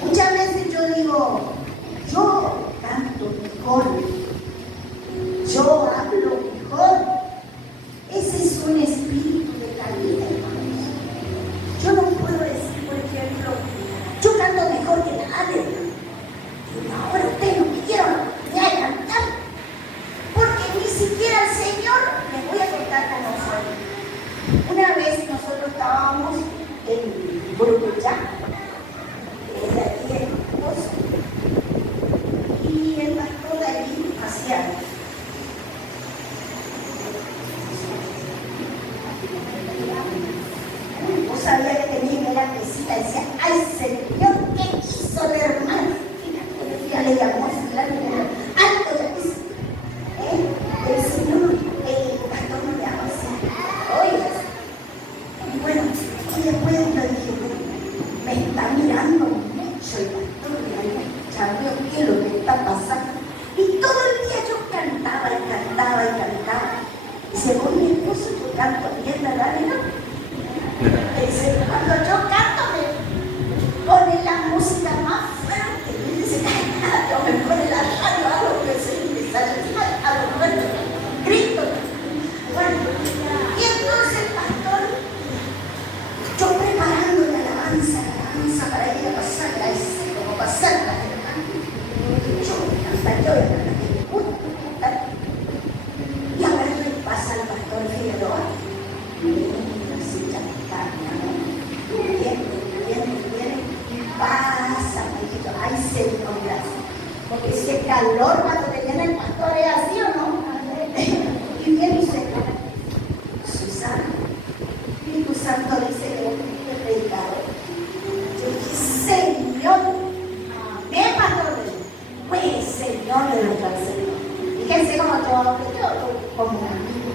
Muchas veces yo digo, yo canto mejor, yo hablo mejor. Ese es un espíritu de Caín, hermanos. Yo no puedo decir, por ejemplo, yo canto mejor que nadie. Y ahora ustedes no me dieron la oportunidad de cantar, porque ni siquiera el Señor, les voy a contar cómo fue. Una vez nosotros estábamos en Buruyá, que es de aquí en Costa, y el pastor de allí hacía vos sabía que tenía la mesita y decía, ay Señor, ¿qué hizo la hermana? Ya le llamó a la alto ya hizo. El Señor, el pastor me llama así, oiga. Y bueno, y después yo dije, me está mirando mucho el pastor, ya veo qué es lo que está pasando. Y todo el día yo cantaba y cantaba y cantaba. Y según mi esposo, yo canto bien, ¿verdad? Cuando yo canto me pone la música más fuerte. Y dice, yo me pone la radio, hago que se me sale a lo muerto. Grito. calor cuando te viene el pastor, es así o no. Y viene y se Susana, Espíritu Santo dice que vos tenés que predicar. Yo dije, Señor, amén, pastor. Pues, Señor, de nuestra Señor. Fíjense como todo, como un amigo.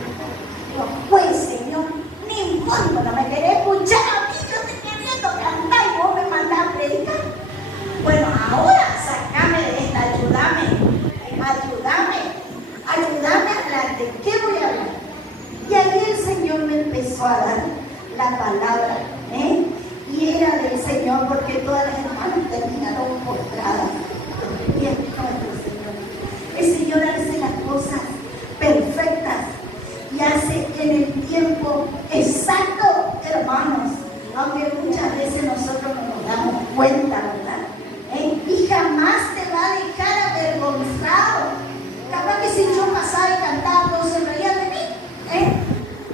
Digo, pues, Señor, ninguno no me querés escuchar a mí, yo te queriendo cantar y vos me mandás a predicar. Bueno, ahora sacame de esta, ayúdame a hablar. ¿De qué voy a hablar? Y ahí el Señor me empezó a dar la palabra, y era del Señor, porque todas las hermanas terminaron postradas. El Señor hace las cosas perfectas y hace en el tiempo exacto, hermanos, aunque muchas veces nosotros no nos damos cuenta, ¿verdad? Y jamás te va a dejar avergonzado. Capaz que si yo pasaba y cantaba, todos se reían de mí,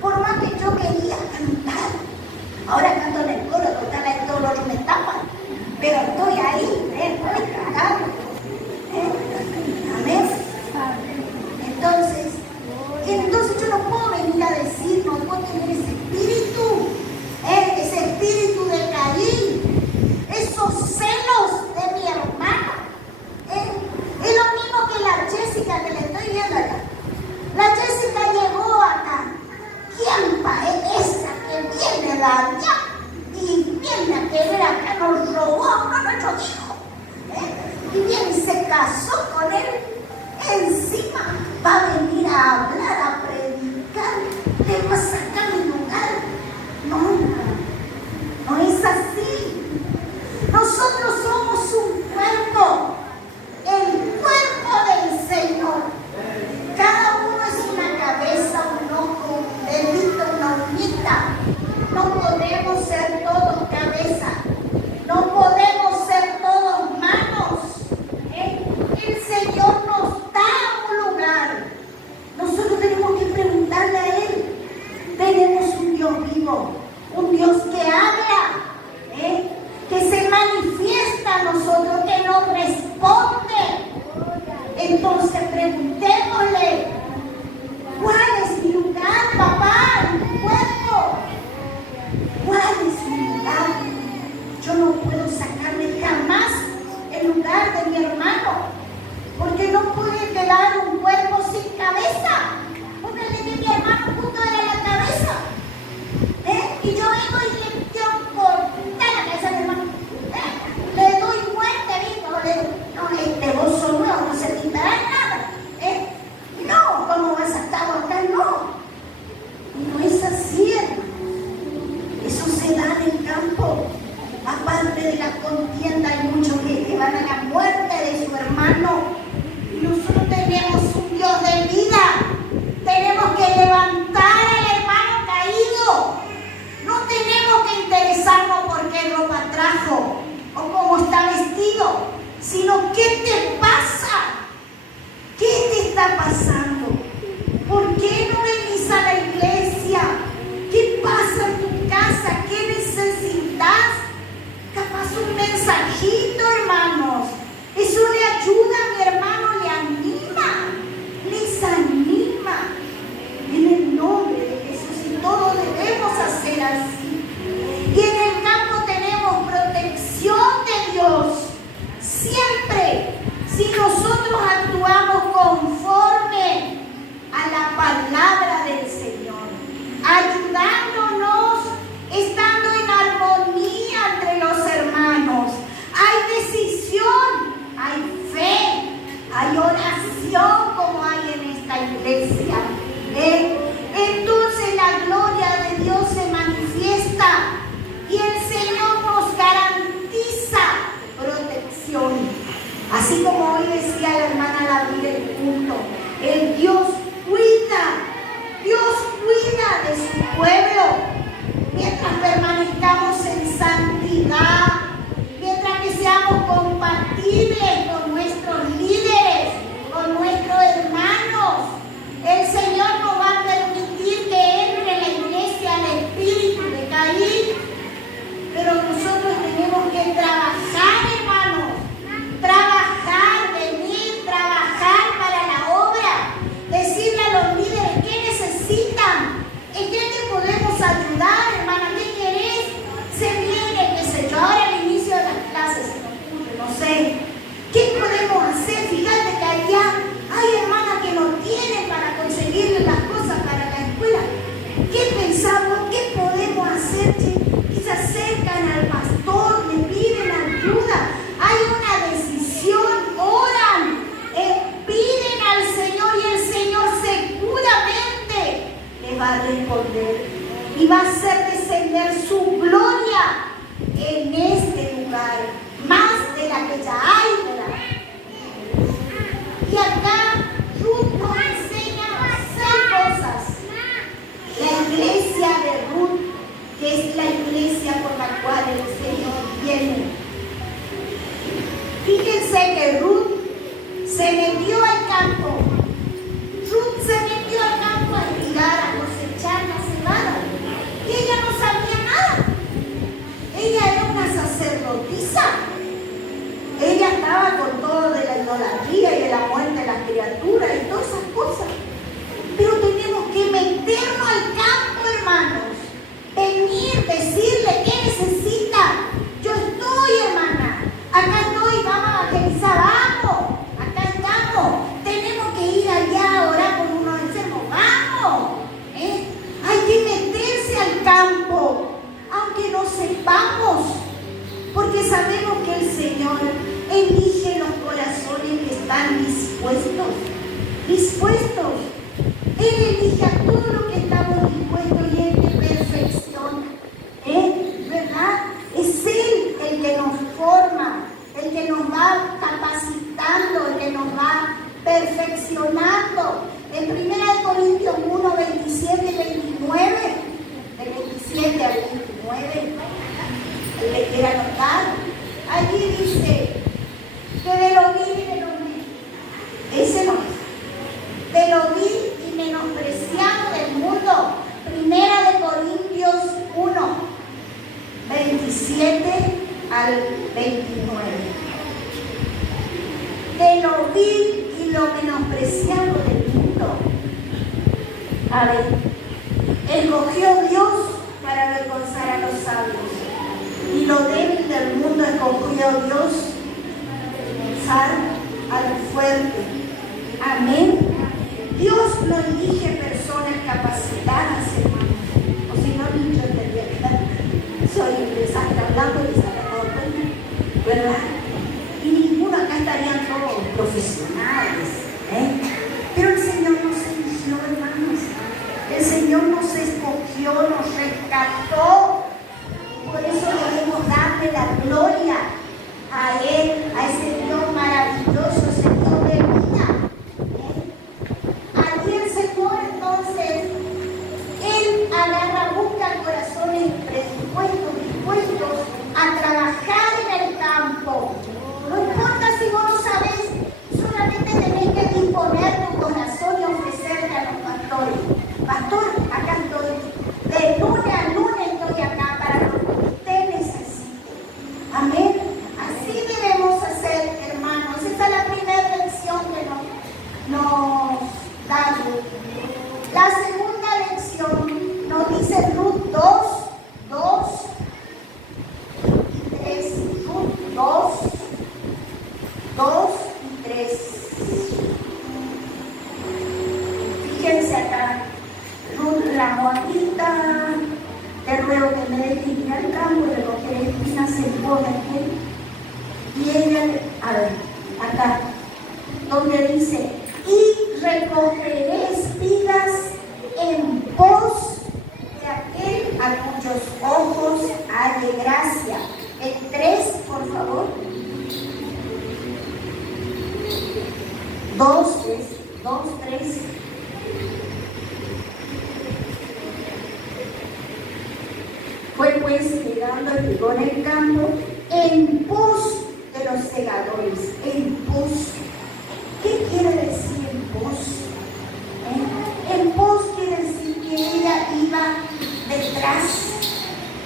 por más que yo quería cantar. Ahora canto en el coro, total, el dolor me tapan, pero estoy ahí, estoy cantando. Amén. Entonces yo no puedo venir a decir, no puedo tener ese espíritu de Caín, esos celos de mi hermano. Es lo mismo que la Jessica que le estoy viendo acá. La Jessica llegó acá. ¿Quién es esa que viene de allá y viene a querer acá, nos robó a nuestro hijo? Y viene y se casó con él. Encima va a venir a hablar, a predicar, te va a sacar el lugar. No es así. Nosotros somos un cuerpo, el cuerpo del Señor. Cada uno es una cabeza, un ojo, un dedito, una uñita. No podemos ser todos cabeza, no podemos ser todos manos. El Señor nos da un lugar. Nosotros tenemos que preguntarle a Él. Tenemos un Dios vivo, un Dios que habla, que se manifiesta a nosotros, que nos responde. Entonces preguntémosle, ¿cuál es mi lugar, papá, en tu cuerpo? ¿Cuál es mi lugar? Yo no puedo sacarle jamás el lugar de mi hermano, porque no puede quedar un cuerpo sin cabeza. Póngale que mi hermano punto era la cabeza. Y yo vengo y le quiero cortar la cabeza a mi hermano. Le doy muerte, no, vos sos nuevo, no se pintará nada. No, ¿cómo vas a estar acá? No. Y no es así, hermano. Eso se da en el campo. Aparte de la contienda, hay muchos que van a la muerte de su hermano. Y nosotros tenemos un Dios de vida. Tenemos que levantar al hermano caído. No tenemos que interesarnos por qué ropa trajo o cómo está vestido, sino qué te pasa. ¿Qué te está pasando? ¿Por qué no venís a la iglesia? ¿Qué pasa en tu casa? ¿Qué necesitas? Capaz un mensajito, hermanos. Eso le ayuda a mi hermano, le anima, les anima. En el nombre de Jesús, y todo debemos hacer así. Y en el campo tenemos protección de Dios. Siempre, si nosotros actuamos conforme a la palabra del Señor, ayudándonos, estando en armonía entre los hermanos. Hay decisión, hay fe, hay oración como hay en esta iglesia. Entonces la gloria de Dios se manifiesta y el Señor nos garantiza protección. Así como hoy decía la hermana al abrir el culto, el Dios cuida de su pueblo. Mientras permanezcamos en santidad, mientras que seamos compatibles con nuestros líderes, con nuestros hermanos, el Señor va a responder y va a hacer descender su gloria en este lugar, más de la que ya hay, ¿verdad? Y acá Ruth nos enseña 6 cosas. La iglesia de Ruth, que es la iglesia por la cual el Señor viene. Fíjense que Ruth se metió al campo. Ruth se metió al campo a tirar, a cosechar la cebada. Y ella no sabía nada. Ella era una sacerdotisa. Ella estaba con todo de la idolatría y de la muerte de las criaturas y todas esas cosas. Pero tenemos que meternos al campo, hermanos. Venir, decirle qué necesita. Yo estoy, hermana. Acá estoy, vamos a evangelizar, vamos. Acá estamos. Tenemos que ir allá a orar por unos enfermos, vamos. Hay que meterse al campo, aunque no sepamos, porque sabemos que el Señor elige los corazones que están dispuestos. Él elige a todos los que estamos dispuestos y Él te perfecciona. ¿Verdad? Es Él el que nos forma, el que nos va capacitando, el que nos va perfeccionando. En 1 Corintios 1, 27 y 29, de 27 al 29, el que quiera anotar, allí dice que de lo vil y de lo ese no es, de lo vil y menospreciado del mundo. 1 Corintios 1, 27 al 29. De lo vil y lo menospreciado del mundo. A ver, escogió Dios para avergonzar a los sabios, y lo débil del mundo escogió Dios para avergonzar a lo fuerte. Amén. Dios no elige personas capacitadas, hermanos. O si no, ni yo tendría que estar. Soy hablando de sacerdote, ¿verdad? Y ninguno acá estarían todos profesionales. Pero el Señor nos eligió, hermanos. El Señor nos escogió, nos rescató. Por eso debemos darle la gloria a Él, a ese Dios maravilloso, Señor de vida. Allí el Señor, entonces, Él agarra, busca corazones dispuestos a trabajar en el campo. No importa si vos no sabés, solamente tenés que disponer tu corazón y ofrecerte a los pastores. Pastor, acá estoy. De lunes a lunes estoy acá para lo que usted necesite. Amén. Así debemos hacer, hermanos. Esta es la primera lección que nos da Ruth. La segunda lección nos dice Ruth 2 y 3. Ruth 2 y 3. Fíjense acá. Ruth la moabita, te ruego que me dejes ir al campo, recoger espinas en pos de aquel. Y ella, a ver, acá, donde dice, y recogeré espigas en pos de aquel a cuyos ojos halle gracia. El 3, por favor. 2, 3. Fue pues llegando y llegó en el campo en pos de los segadores. En pos. ¿Qué quiere decir en pos? En pos quiere decir que ella iba detrás.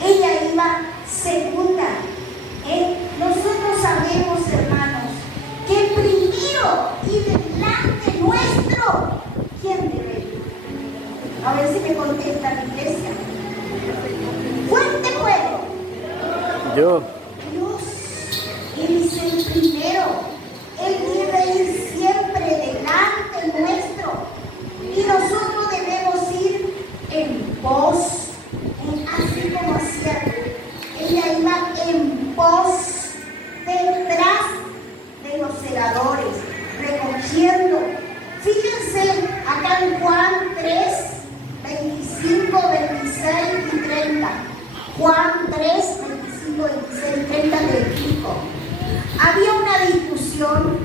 Ella iba segunda. Nosotros sabemos, hermanos, que primero y delante nuestro, ¿quién debe ir? A ver si me contesta la iglesia. Fuerte fuego. Yo. Dios, Él es el primero. Él debe ir siempre delante nuestro. Y nosotros debemos ir en pos. Así como hacía ella iba en pos detrás de los segadores, recogiendo. Fíjense acá en Juan 3, 25. 25, 26 y 30. Juan 3, 25, 26 y 30 te explico. Había una discusión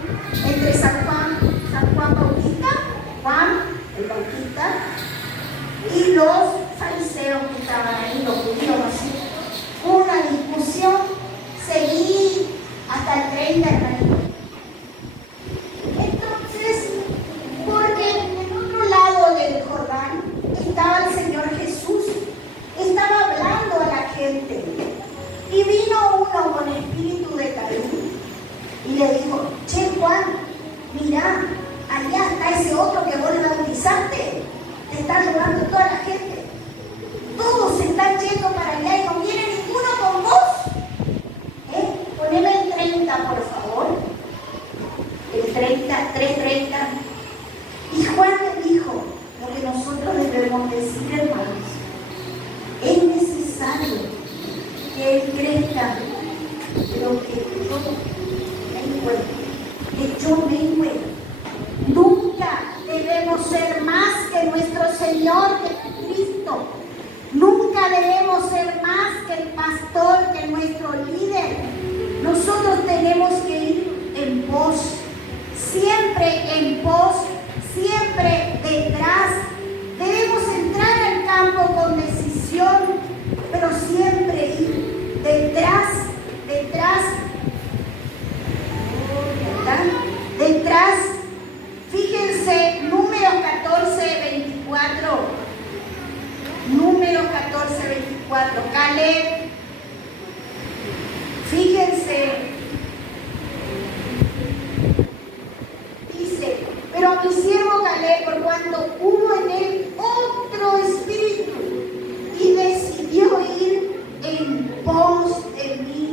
entre San Juan Bautista, Juan el Bautista, y los fariseos que estaban ahí, los judíos así. Una discusión, seguí hasta el 30, hermanito. Entonces, porque en otro lado del Jordán estaba el Señor Jesús, estaba hablando a la gente, y vino uno con espíritu de Caín, y le dijo: che, Juan, mirá, allá está ese otro que vos le bautizaste, te está llevando toda la gente. Todos se están yendo para allá y no viene ninguno con vos. Poneme el 30, por favor. El 30, 3:30. Y Juan le dijo lo que nosotros debemos decir, hermanos. Es necesario que Él crezca, pero que yo mengue. Nunca debemos ser más que nuestro Señor Jesucristo. Nunca debemos ser más que el pastor, que nuestro líder. Nosotros tenemos que ir en pos, siempre en pos, siempre detrás. Debemos entrar al campo con decisión, pero siempre ir detrás, detrás. Fíjense, Números 14:24. Números 14:24. Caleb. Fíjense. Dice: pero a mi siervo Caleb, por cuanto hubo en él otro espíritu y decidió ir en pos de mí,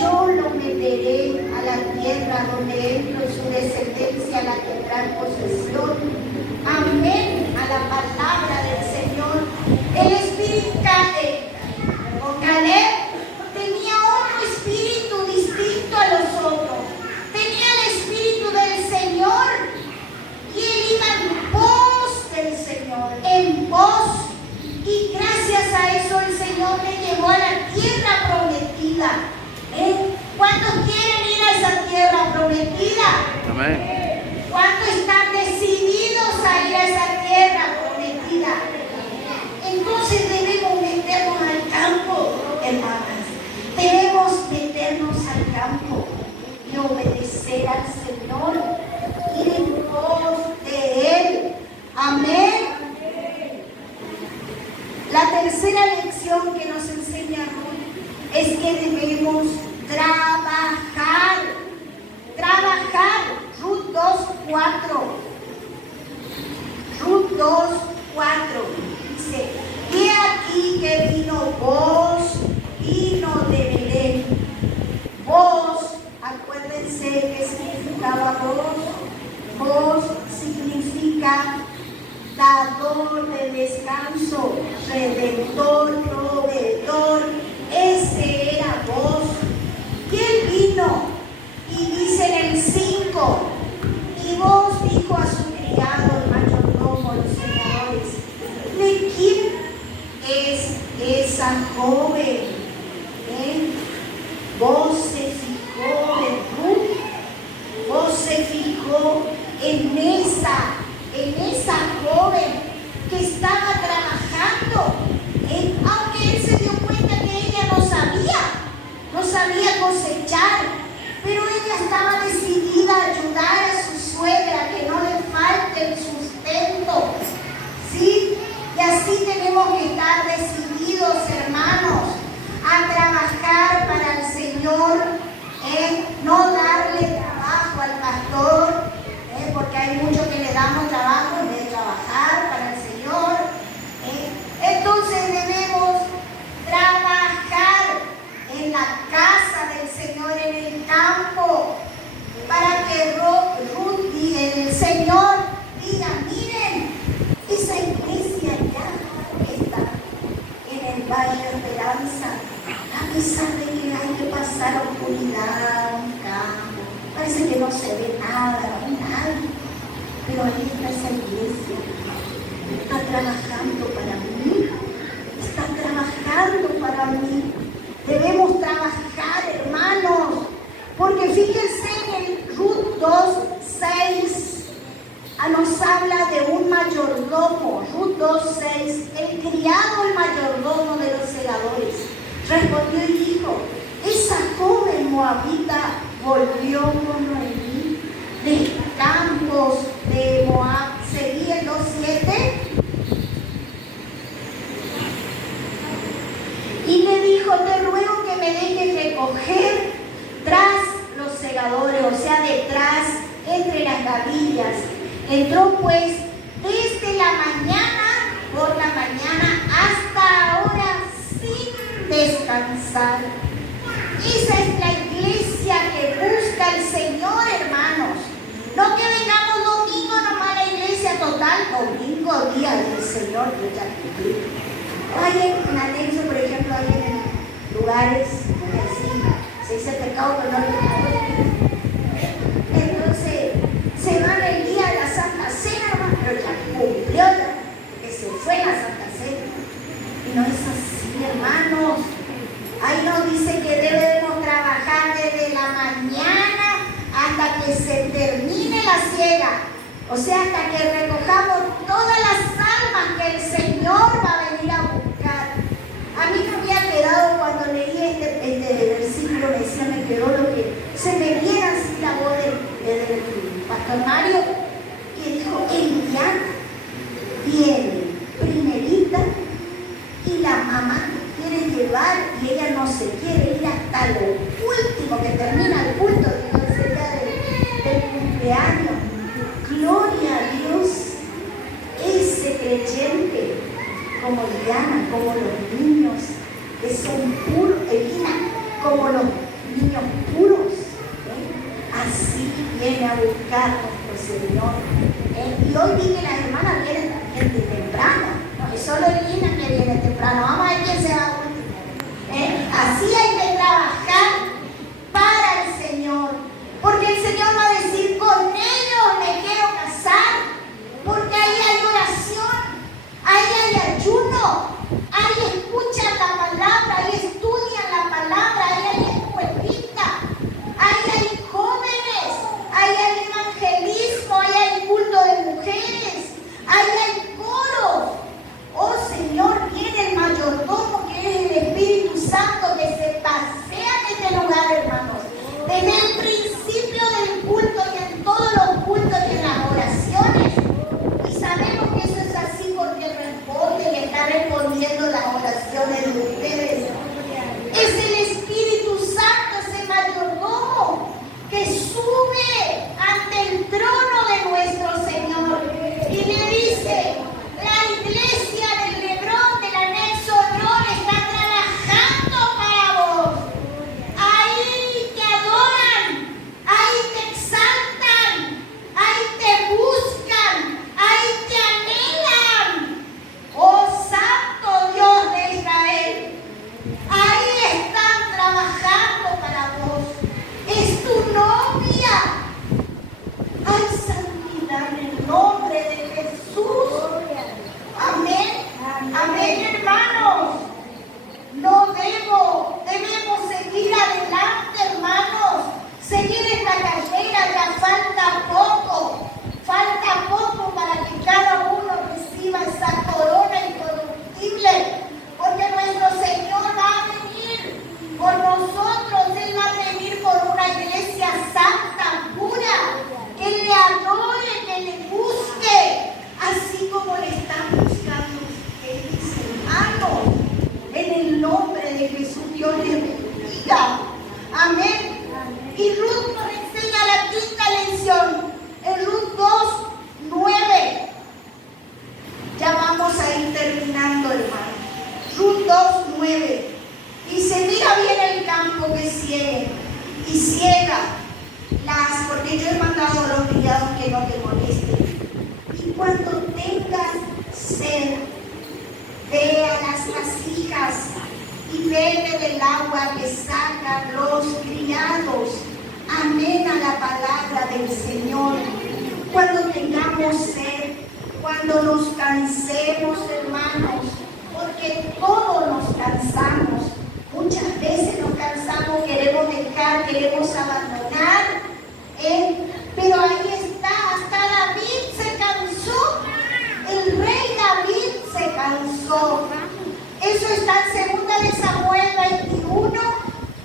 yo lo meteré a la tierra donde él y su descendencia la tendrán posesión. Amén a la palabra del Señor. El espíritu Caleb tenía otro espíritu distinto a los otros. Tenía el espíritu del Señor y él iba en pos del Señor, en pos. Y gracias a eso el Señor le llevó a la tierra prometida. ¿Cuántos quieren ir a esa tierra prometida? Amén. ¿Cuántos están decididos a ir a esa tierra prometida? Entonces debemos meternos al campo, hermanas. Debemos meternos al campo y obedecer al Señor, ir en pos de Él. Amén. La tercera lección que nos enseña Ruth es que debemos trabajar. Ruth 2:4. Ruth 2:4 dice: he aquí que vino de Belén. Vos, acuérdense que significaba vos. Vos significa dador de descanso, redentor, proveedor. Ese era vos. Y él vino y dice en el 5: y vos dijo a su criado, el mayordomo, los señores: ¿de quién es esa joven? Vos se fijó en Ruth, vos se fijó en esa joven que estaba trabajando, aunque él se dio cuenta que ella no sabía cosechar, pero ella estaba decidida a ayudar a su suegra, que no le falte el sustento, ¿sí? Y así tenemos que estar decididos, hermanos, a trabajar para el Señor, no darle trabajo al pastor, porque hay muchos que le damos trabajo en vez de trabajar para el Señor. Entonces debemos trabajar en la casa del Señor, en el campo, para que Ruth y el Señor digan: miren, esa iglesia ya está en el Valle de Esperanza, a pesar de que hay que pasar oscuridad, un campo, parece que no se ve nada, no hay nadie, pero ahí está esa iglesia, está trabajando para mí, está trabajando para mí. Debemos trabajar, hermanos, porque fíjense en el Ruth 2:6, nos habla de un mayordomo. Ruth 2:6, el criado, el mayordomo de los segadores, respondió y dijo: esa joven moabita volvió con Noemí de campos de Moab. Seguí el 2:7. Y le dijo: te ruego que me dejes recoger tras los segadores, o sea, detrás, entre las gavillas. Entró pues desde la mañana, por la mañana, hasta ahora sin descansar. Esa es la iglesia que busca el Señor, hermanos. No que vengamos domingo nomás a la iglesia total, domingo, día del Señor, yo ya cumplí. Hay en anexo, por ejemplo, hay en lugares donde así se dice pecado, pero no pecado. Entonces, se van el día de la Santa Cena, hermano, pero ya cumplió, ya, que se fue la Santa Cena. Y no es así, hermanos. Ahí nos dice que debemos trabajar desde la mañana hasta que se termine la siega. O sea, hasta que recojamos todas las almas que el Señor va a venir a buscar. A mí me había quedado, cuando leí este versículo, me quedó lo que se me viera así la voz del pastor Mario, y dijo: Eliana viene primerita y la mamá quiere llevar y ella no se quiere ir hasta lo último que termina el culto, entonces el día del cumpleaños. Gloria a Dios. Ese creyente, como Eliana, como los niños que son puros, Elina, como los niños puros, así viene a buscar nuestro Señor. Y hoy vi que las hermanas vienen también de temprano, no es solo Elina que viene temprano, vamos a ver quién se va último. Así hay que trabajar para el Señor, porque el Señor va a decir: con ellos me quiero casar, porque ahí hay oración, ahí hay ayuno, ahí escuchan la palabra, ahí estudian la palabra, ahí hay escuelita, ahí hay jóvenes, ahí hay evangelismo, ahí hay culto de mujeres, ahí hay coro. Oh Señor, viene el mayordomo, que es el Espíritu Santo, que se pasea en este lugar, hermanos, desde el principio del culto y en todos los cultos y en las oraciones. Y sabemos que eso es así porque responde y está respondiendo las oraciones de ustedes. Es el Espíritu Santo, ese mayordomo que sube ante el trono de nuestro Señor y le dice: la iglesia del Lebrón, del anexo Ron, está trabajando para vos. Ahí te adoran, ahí te exaltan, ahí te buscan, ahí te anhelan. Oh Santo Dios de Israel, ahí están trabajando para vos. Es tu novia. Hay santidad en el nombre de Jesús. Amén. Amén, hermanos. Debemos seguir adelante, hermanos. Seguir esta carrera, ya falta poco. Falta poco para que cada uno reciba esa corona incorruptible. Porque nuestro Señor va a venir por nosotros. Él va a venir por una iglesia santa, pura, que le adore, que le busque, así como le están buscando ustedes, hermanos. En el nombre de Jesús, Dios les bendiga. Amén. Y Ruth nos enseña la quinta lección en Ruth 2:9. Ya vamos a ir terminando, hermano. Ruth 2:9. Dice: mira bien el campo que ciegue y ciega porque yo he mandado a los criados que no te molesten. Y cuando tengas sed, ve a las vasijas y bebe del agua que sacan los criados. Amén a la palabra del Señor. Cuando tengamos sed, cuando nos cansemos, que todos nos cansamos. Muchas veces nos cansamos, queremos dejar, queremos abandonar, pero ahí está, hasta David se cansó, el rey David se cansó. Eso está en 2 de Samuel 21,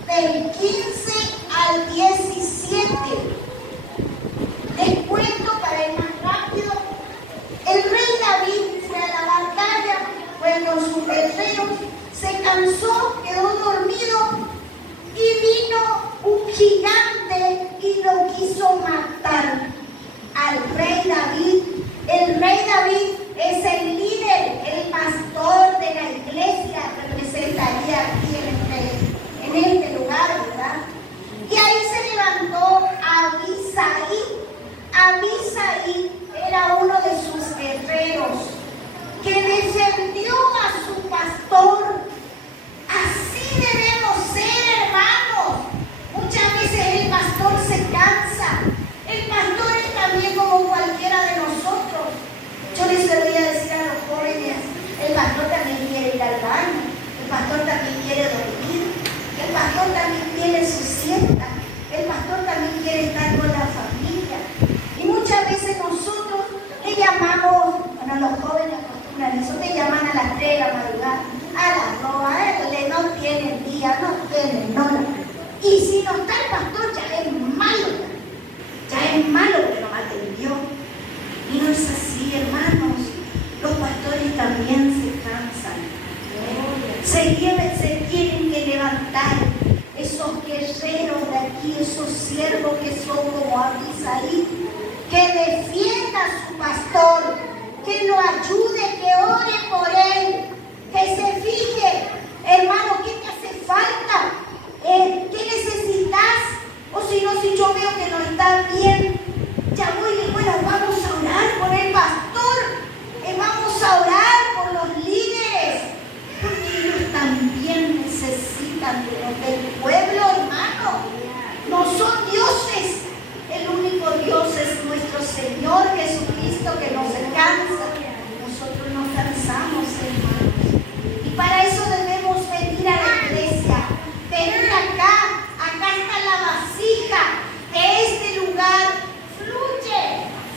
del 15 al 17. Les cuento para ir más rápido. El rey David fue a la batalla, fue con sus guerreros, se cansó, quedó dormido y vino un gigante y lo quiso matar al rey David. El rey David es el líder, el pastor de la iglesia, representaría aquí en este lugar, ¿verdad? Y ahí se levantó Abisai. Abisai era uno de sus guerreros que defendió a su pastor. Así debemos ser, hermanos. Muchas veces el pastor se cansa. El pastor es también como cualquiera de nosotros. Yo les voy a decir a los jóvenes, el pastor también quiere ir al baño, el pastor también quiere dormir, el pastor también quiere su siesta, el pastor también quiere estar con la familia. Y muchas veces nosotros le llamamos, bueno, los jóvenes acostumbran eso, le llaman a las 3 de la madrugada, a las 2, no tienen día, no tienen hora. Y si no está el pastor, ya es malo que no atendió. Y no es así, hermanos. Los pastores también se cansan. Se tienen que levantar esos guerreros de aquí, esos siervos que son como Abisai, que defienda a su pastor, que lo ayude, que ore por él, que se fije, hermano, ¿qué te hace falta? ¿Qué necesitas? O si no, si yo veo que no está bien, ya voy, bueno, vamos a orar por el pastor, vamos a orar por los líderes, porque ellos también necesitan del pueblo, hermano. No son dioses, el único Dios es nuestro Señor Jesucristo que nos alcanza. Nosotros nos cansamos, hermanos, y para eso debemos venir a la iglesia, venir acá está la vasija de este lugar.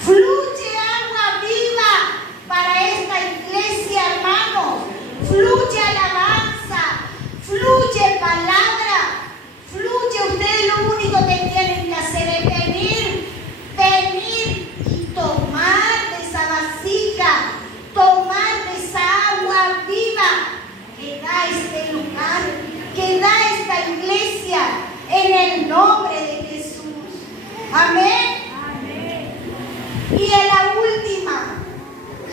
Fluye agua viva para esta iglesia, hermanos. Fluye alabanza, fluye palabra, fluye. Ustedes lo único que tienen que hacer es venir y tomar de esa vasija, tomar de esa agua viva que da este lugar, que da esta iglesia, en el nombre de Jesús. Amén. Y en la última,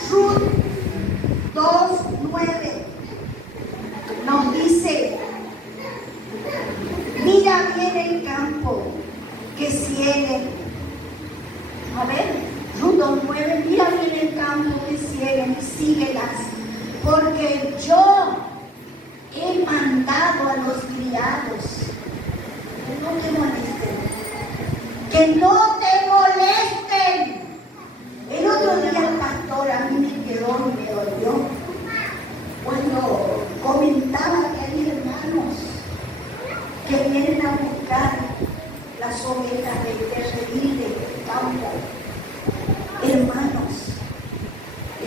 Ruth 2:9, nos dice: mira bien el campo que cieguen. A ver, Ruth 2:9, mira bien el campo que cieguen y síguelas, porque yo he mandado a los criados que no te molesten, que no te molesten. El otro día el pastor a mí me quedó y me dolió cuando comentaba que hay hermanos que vienen a buscar las ovejas del redil del campo. Hermanos,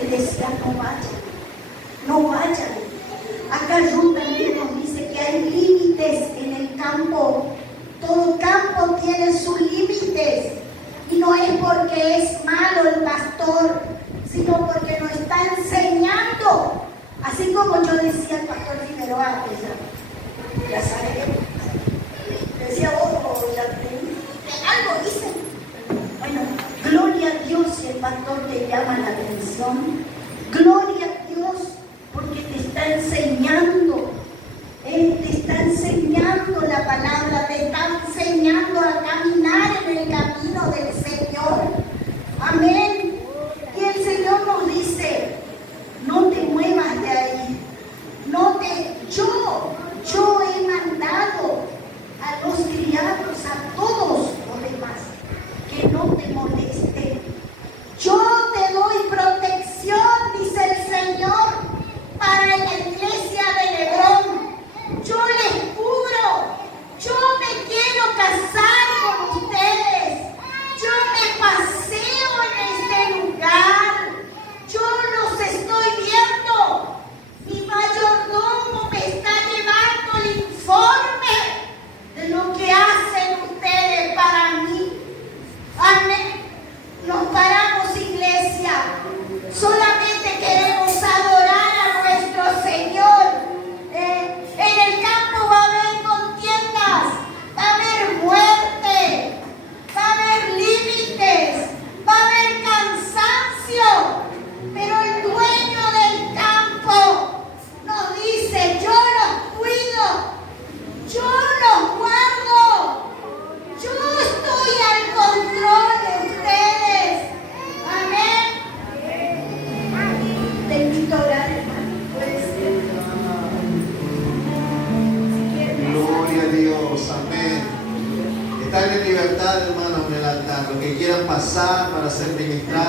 él decía: no vayan. Acá Ruth también nos dice que hay límites en el campo. Todo campo tiene sus límites. Y no es porque es malo el pastor, sino porque nos está enseñando. Así como yo decía al pastor Figueroa, ya sabe, decía algo dice. Bueno, gloria a Dios si el pastor te llama la atención. Gloria a Dios porque te está enseñando. Él te está enseñando la palabra, te está enseñando a caminar en el camino del Señor. Amén. Y el Señor nos dice: no te muevas de ahí. Yo pasar, hermano, en el altar. Los que quieran pasar para ser ministrados.